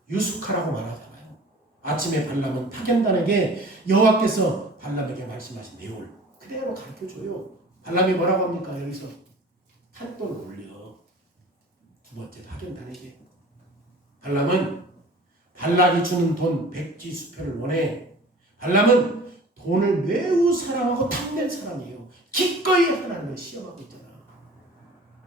유숙하라고 말하잖아요. 아침에 발람은 파견단에게 여호와께서 발람에게 말씀하신 내용을 그대로 가르쳐줘요. 발람이 뭐라고 합니까? 여기서 판돈을 올려. 두 번째 파견단에게. 발람은 발락이 주는 돈 백지 수표를 원해. 발람은 돈을 매우 사랑하고 탐낸 사람이에요. 기꺼이 하나님을 시험하고 있잖아.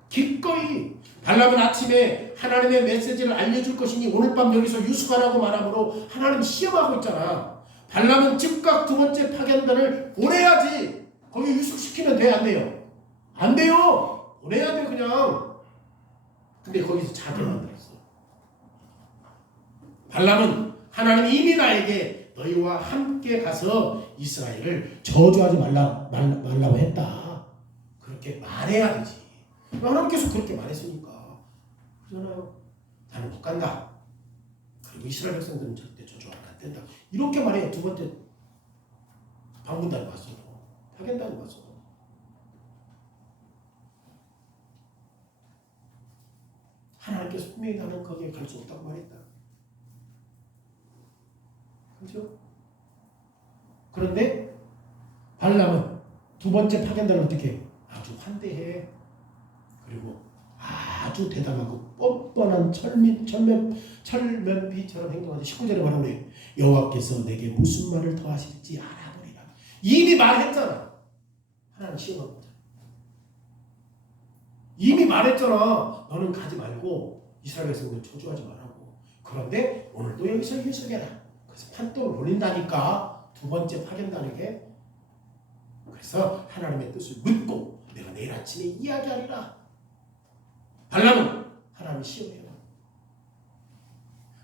기꺼이. 발람은 아침에 하나님의 메시지를 알려줄 것이니 오늘 밤 여기서 유숙하라고 말하므로 하나님 시험하고 있잖아. 발람은 즉각 두 번째 파견단을 보내야지. 거기 유숙시키면 돼? 안 돼요? 안 돼요. 보내야 돼 그냥. 근데 거기서 자게 만들었어. 발람은 하나님이 이미 나에게 너희와 함께 가서 이스라엘을 저주하지 말라고 했다. 그렇게 말해야 되지. 하나님께서 그렇게 말했으니까. 그러잖아요. 나는 못 간다. 그리고 이스라엘 백성들은 절대 저주하면 안 된다. 이렇게 말해요. 두 번째 방문단이 왔어도. 파견단이 왔어도. 하나님께서 분명히 나는 거기에 갈 수 없다고 말했다. 그렇죠? 그런데 발람은 두 번째 파견단을 어떻게 아주 환대해. 그리고 아주 대담하고 뻔뻔한 철면피처럼 행동하는 19절에 말하고 그래요. 여호와께서 내게 무슨 말을 더하실지 알아보리라. 이미 말했잖아. 하나님 시험하고 있잖아. 이미 말했잖아. 너는 가지 말고 이스라엘 백성들 저주하지 말라고. 그런데 오늘도 여기서 유숙해라. 그래서 판돈을 올린다니까. 두 번째 파견단에게. 그래서 하나님의 뜻을 묻고 내가 내일 아침에 이야기하리라. 발람은 하나님을 시험해요.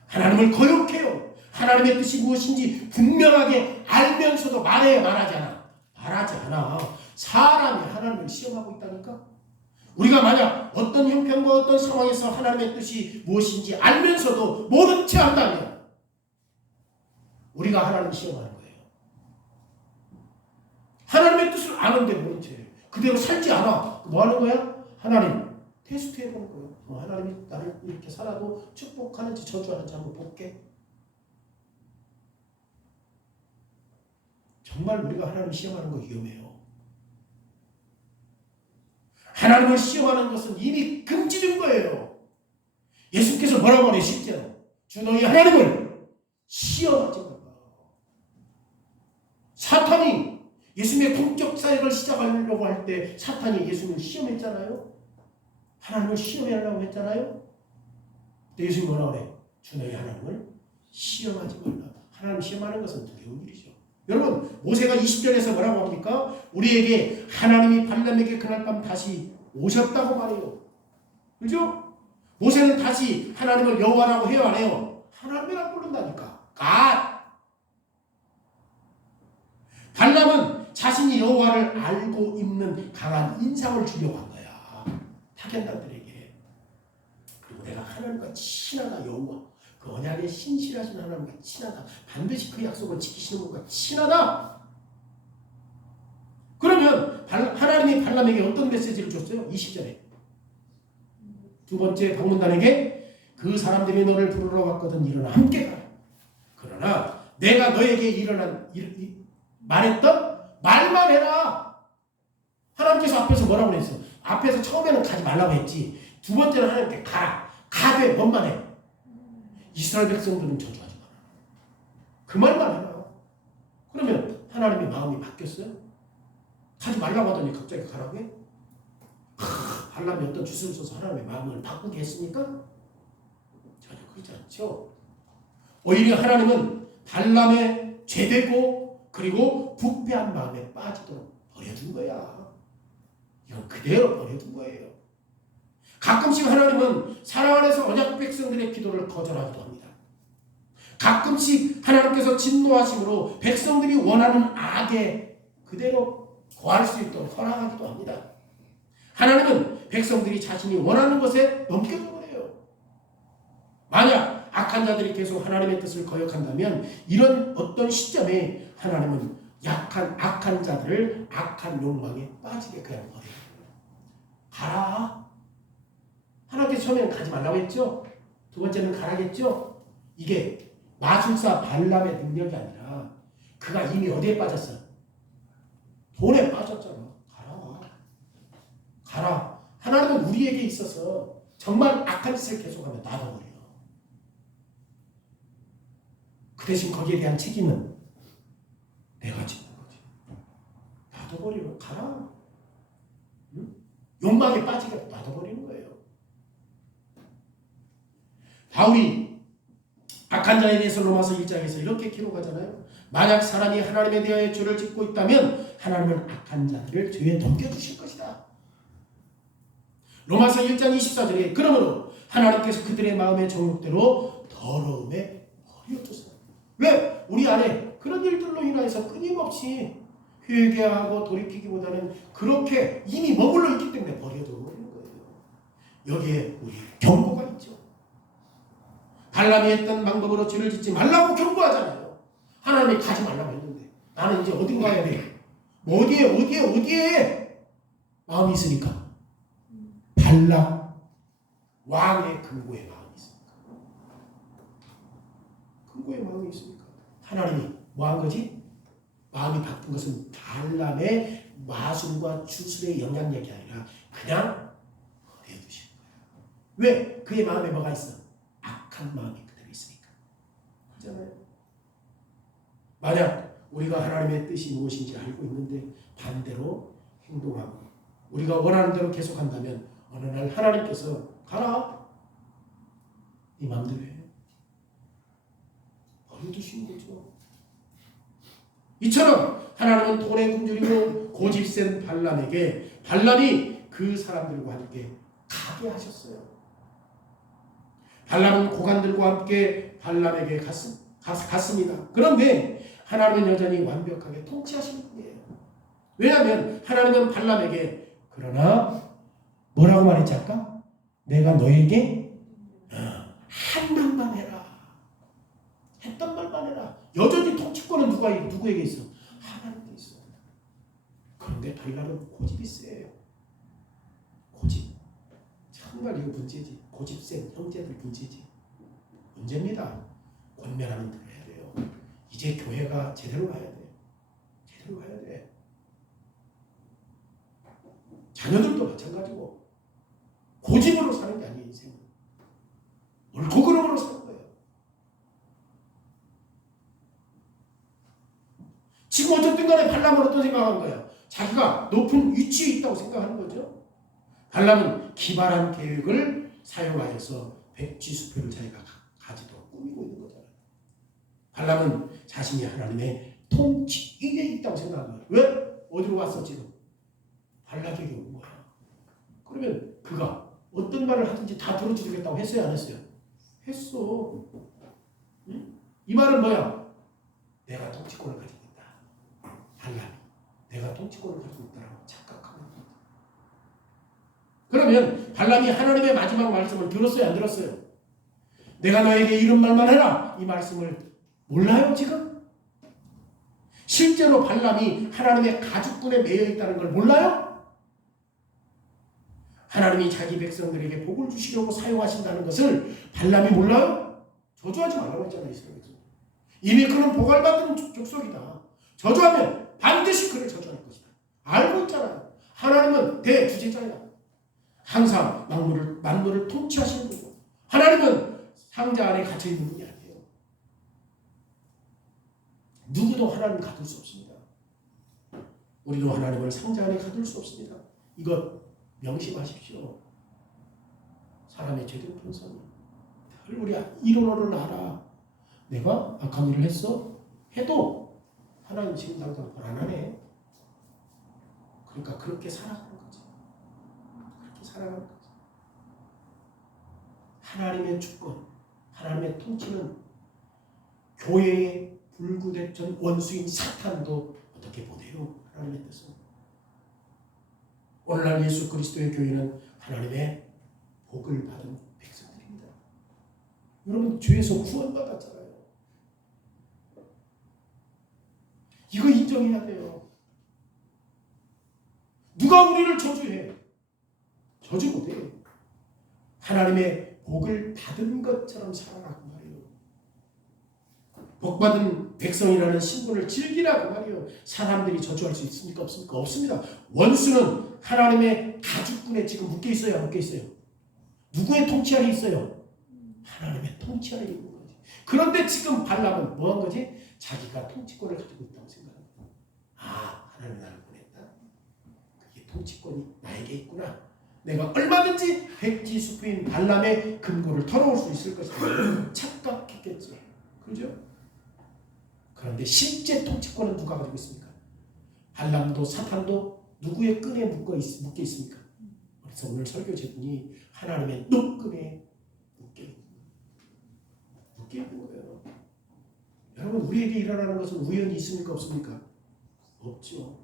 하나님을 거역해요. 하나님의 뜻이 무엇인지 분명하게 알면서도 말하지 않아. 사람이 하나님을 시험하고 있다니까. 우리가 만약 어떤 형편과 어떤 상황에서 하나님의 뜻이 무엇인지 알면서도 모른 채 한다면 우리가 하나님을 시험하는 거예요. 하나님의 뜻을 아는데 모른 채 그대로 살지 않아. 뭐 하는 거야? 하나님 테스트 해보는 거예요. 하나님이 나를 이렇게 살아도 축복하는지 저주하는지 한번 볼게. 정말 우리가 하나님 시험하는 거 위험해요. 하나님을 시험하는 것은 이미 금지된 거예요. 예수께서 뭐라고 하래요? 실제로 주 너희 하나님을 시험하지 말라. 사탄이 예수님의 공적 사역을 시작하려고 할 때 사탄이 예수님을 시험했잖아요. 하나님을 시험하려고 했잖아요. 근데 예수님이 뭐라고 그래요? 주 너희 하나님을 시험하지 말라. 하나님 시험하는 것은 두려운 일이죠. 여러분 모세가 20절에서 뭐라고 합니까? 우리에게 하나님이 발람에게 그날 밤 다시 오셨다고 말해요. 그죠? 모세는 다시 하나님을 여호와라고 해요 안 해요? 하나님이라고 부른다니까. 갓. 발람은 자신이 여호와를 알고 있는 강한 인상을 주려고 한 거야. 타겟단들에게. 그리고 내가 하나님과 친하다 여호와. 그 언약에 신실하신 하나님과 친하다. 반드시 그 약속을 지키시는 분과 친하다. 그러면 하나님이 발람에게 어떤 메시지를 줬어요? 20절에. 두 번째 방문단에게 그 사람들이 너를 부르러 왔거든 일어나 함께 가라. 그러나 내가 너에게 말했던 말만 해라. 하나님께서 앞에서 뭐라고 했어? 앞에서 처음에는 가지 말라고 했지. 두 번째는 하나님께 가라. 가되 뭔만 해? 이스라엘 백성들은 저주하지 마라. 그 말만 해라. 그러면 하나님의 마음이 바뀌었어요? 가지 말라고 하더니 갑자기 가라고 해? 발람이 어떤 주술을 써서 하나님의 마음을 바꾸게 했습니까? 전혀 그렇지 않죠. 오히려 하나님은 발람의 죄되고 그리고 부패한 마음에 빠지도록 버려둔 거야. 이건 그대로 버려둔 거예요. 가끔씩 하나님은 사랑 안에서 언약 백성들의 기도를 거절하기도 합니다. 가끔씩 하나님께서 진노하심으로 백성들이 원하는 악에 그대로 거할 수 있도록 허락하기도 합니다. 하나님은 백성들이 자신이 원하는 것에 넘겨줘 버려요. 만약 악한 자들이 계속 하나님의 뜻을 거역한다면 이런 어떤 시점에 하나님은 악한 자들을 악한 욕망에 빠지게 그냥 버려요. 가라. 하나님께서 처음에는 가지 말라고 했죠. 두 번째는 가라겠죠. 이게 마술사 발람의 능력이 아니라 그가 이미 어디에 빠졌어? 돈에 빠졌잖아. 가라. 하나님은 우리에게 있어서 정말 악한 짓을 계속하면 놔둬버려요. 그 대신 거기에 대한 책임은 내가 짓는 거지. 놔둬버리고 가라. 응? 욕망에 빠지게 놔둬버리는 거예요. 바울이 악한 자에 대해서 로마서 1장에서 이렇게 기록하잖아요. 만약 사람이 하나님에 대하여 죄를 짓고 있다면 하나님은 악한 자들을 죄에 넘겨주실 것이다. 로마서 1장 24절에 그러므로 하나님께서 그들의 마음의 정욕대로 더러움에 버려두세요. 왜? 우리 안에 그런 일들로 인하여서 끊임없이 회개하고 돌이키기보다는 그렇게 이미 머물러 있기 때문에 버려두는 거예요. 여기에 우리 경고가 있죠. 발람이 했던 방법으로 죄를 짓지 말라고 경고하잖아요. 하나님이 가지 말라고 했는데 나는 이제 어디 가야 돼? 어디에 마음이 있으니까 발람 왕의 근고의 마음이 있습니까? 근고의 마음이 있습니까? 하나님이 뭐 한 거지? 마음이 바뀐 것은 발람의 마술과 주술의 영향력이 아니라 그냥 버려두신 거예요. 왜? 그의 마음에 뭐가 있어? 악한 마음이 그대로 있으니까. 그렇잖아요. 만약 우리가 하나님의 뜻이 무엇인지 알고 있는데 반대로 행동하고 우리가 원하는 대로 계속한다면 어느 날 하나님께서 가라. 네 마음대로 해. 버려두신 거죠. 이처럼 하나님은 돈에 굶주리고 고집센 발람에게 발람이 그 사람들과 함께 가게 하셨어요. 발람은 고관들과 함께 발람에게 같습니다. 그런데 하나님은 여전히 완벽하게 통치하시는 분이에요. 왜냐하면 하나님은 발람에게 그러나 뭐라고 말했지 아까? 내가 너에게 한 말만 해라. 했던 말만 해라. 여전히 통치권은 누구에게 있어? 하나님께 있어. 그런데 발람은 고집이 세요. 고집. 정말 이거 문제지. 고집 센 형제들 문제지. 문제입니다. 권면하면 들어야 돼요. 이제 교회가 제대로 가야 돼. 제대로 가야 돼. 자녀들도 마찬가지고 고집으로 사는 게 아니에요. 인생은. 옳고 그름으로 사는 거예요. 지금 어쨌든 간에 발람은 어떤 생각한 거예요? 자기가 높은 위치에 있다고 생각하는 거죠. 발람은 기발한 계획을 사용하여서 백지수표를 자기가 가지도록 꾸미고 있는 거잖아요. 발람은 자신이 하나님의 통치에 있다고 생각한 거예요. 왜? 어디로 왔어 지금? 발락에게 온 거야. 그러면 그가 어떤 말을 하든지 다 들어주겠다고 했어요? 안 했어요? 했어. 응? 이 말은 뭐야? 내가 통치권을 가지고 있다. 발람이 내가 통치권을 가지고 있다라고 착각하는 거다. 그러면 발람이 하나님의 마지막 말씀을 들었어요? 안 들었어요? 내가 너에게 이런 말만 해라. 이 말씀을 몰라요 지금? 실제로 발람이 하나님의 가죽군에 매여 있다는 걸 몰라요? 하나님이 자기 백성들에게 복을 주시려고 사용하신다는 것을 발람이 몰라요? 저주하지 말라고 했잖아요. 이스라엘 백성. 이미 그는 복을 받은 족속이다. 저주하면 반드시 그를 저주할 것이다. 알고 있잖아요. 하나님은 대주제자야. 항상 만물을 통치하시는 분이고 하나님은 상자 안에 갇혀있는 분이 아니에요. 누구도 하나님을 가둘 수 없습니다. 우리도 하나님을 상자 안에 가둘 수 없습니다. 이것 명심하십시오. 사람의 죄된 본성이 우리 이론어를 알아. 내가 악한 일을 했어? 해도 하나님 지금 당장 불안하네. 그러니까 그렇게 살아가는 거지. 그렇게 살아가는 거지. 하나님의 주권, 하나님의 통치는 교회의 불구대천 원수인 사탄도 어떻게 보내요? 하나님의 뜻은. 오늘날 예수 그리스도의 교회는 하나님의 복을 받은 백성들입니다. 여러분 죄에서 구원받았잖아요. 이거 인정해야 돼요. 누가 우리를 저주해? 저주 못해요. 하나님의 복을 받은 것처럼 살아라고 말이에요. 복받은 백성이라는 신분을 즐기라고 말이에요. 사람들이 저주할 수 있습니까? 없습니까? 없습니다. 원수는 하나님의 가죽군에 지금 묶여 있어요? 안 묶여 있어요? 누구의 통치 아래 있어요? 하나님의 통치 아래 있는 거지. 그런데 지금 발람은 뭐 한 거지? 자기가 통치권을 가지고 있다고 생각합니다. 아, 하나님 나를 보냈다. 그게 통치권이 나에게 있구나. 내가 얼마든지 백지수표인 발람의 근거를 털어올 수 있을 것이다. 착각했겠죠. 그죠? 그런데 실제 통치권은 누가 가지고 있습니까? 발람도 사탄도 누구의 끈에 묶여 있습니까? 그래서 오늘 설교 제목이 하나님의 노끈에 묶여 있는 거예요. 여러분 우리에게 일어나는 것은 우연히 있습니까? 없습니까? 없죠.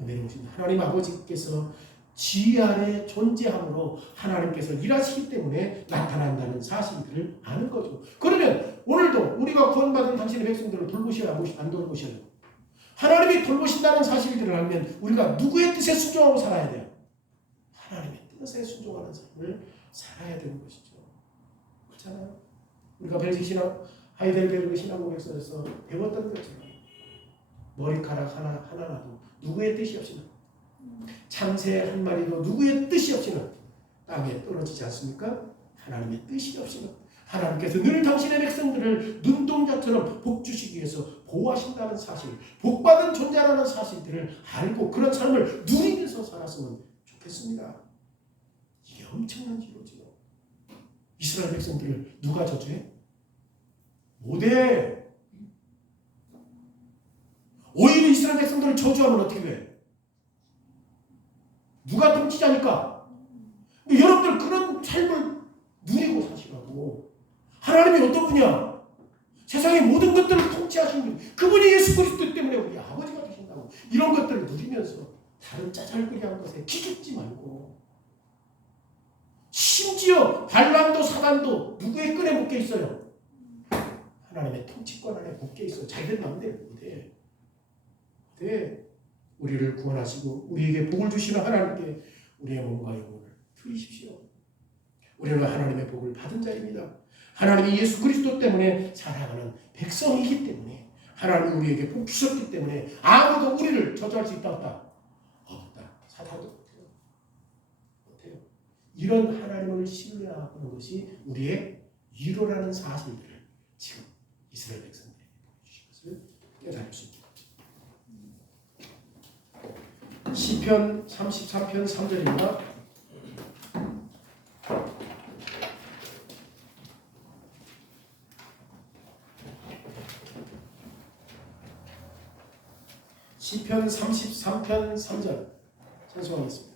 은혜로 오신 하나님 아버지께서 지휘 아래 존재함으로 하나님께서 일하시기 때문에 나타난다는 사실들을 아는 거죠. 그러면 오늘도 우리가 구원받은 당신의 백성들을 돌보셔야 안 돌보셔요? 하나님이 돌보신다는 사실들을 알면 우리가 누구의 뜻에 순종하고 살아야 돼요? 하나님의 뜻에 순종하는 삶을 살아야 되는 것이죠. 그렇잖아요. 우리가 벨기 신학 하이델베르그 신학공학에서 배웠던 것처럼 머리카락 하나라도 누구의 뜻이 없이는 참새 한 마리도 누구의 뜻이 없이는 땅에 떨어지지 않습니까? 하나님의 뜻이 없이는 하나님께서 늘 당신의 백성들을 눈동자처럼 복 주시기 위해서 보호하신다는 사실, 복받은 존재라는 사실들을 알고 그런 삶을 누리면서 살았으면 좋겠습니다. 이게 엄청난 기로죠. 이스라엘 백성들을 누가 저주해? 못해. 오히려 이스라엘 백성들을 저주하면 어떻게 돼? 누가 통치자니까? 여러분들 그런 삶을 누리고 사시라고. 하나님이 어떤 분이야? 세상의 모든 것들을 통치하신 분, 그분이 예수 그리스도 때문에 우리 아버지가 되신다고. 이런 것들을 누리면서 다른 짜잘거리한 것에 기죽지 말고, 심지어 발람도 사단도 누구의 끈에 묶여 있어요? 하나님의 통치권 안에 묶여 있어. 자기들 마음대로 못해. 우리를 구원하시고 우리에게 복을 주시는 하나님께 우리의 몸과 영혼을 드리십시오. 우리는 하나님의 복을 받은 자입니다. 하나님이 예수 그리스도 때문에 살아가는 백성이기 때문에, 하나님이 우리에게 복 주셨기 때문에 아무도 우리를 저주할 수 있다 없다? 없다. 사탄도 못해요. 이런 하나님을 신뢰하는 것이 우리의 위로라는 사실들을 지금 이스라엘 백성들에게 보여주신 것을 깨달을 수 있습니다. 시편 33편 3절입니다. 시편 33편 3절 찬송하겠습니다.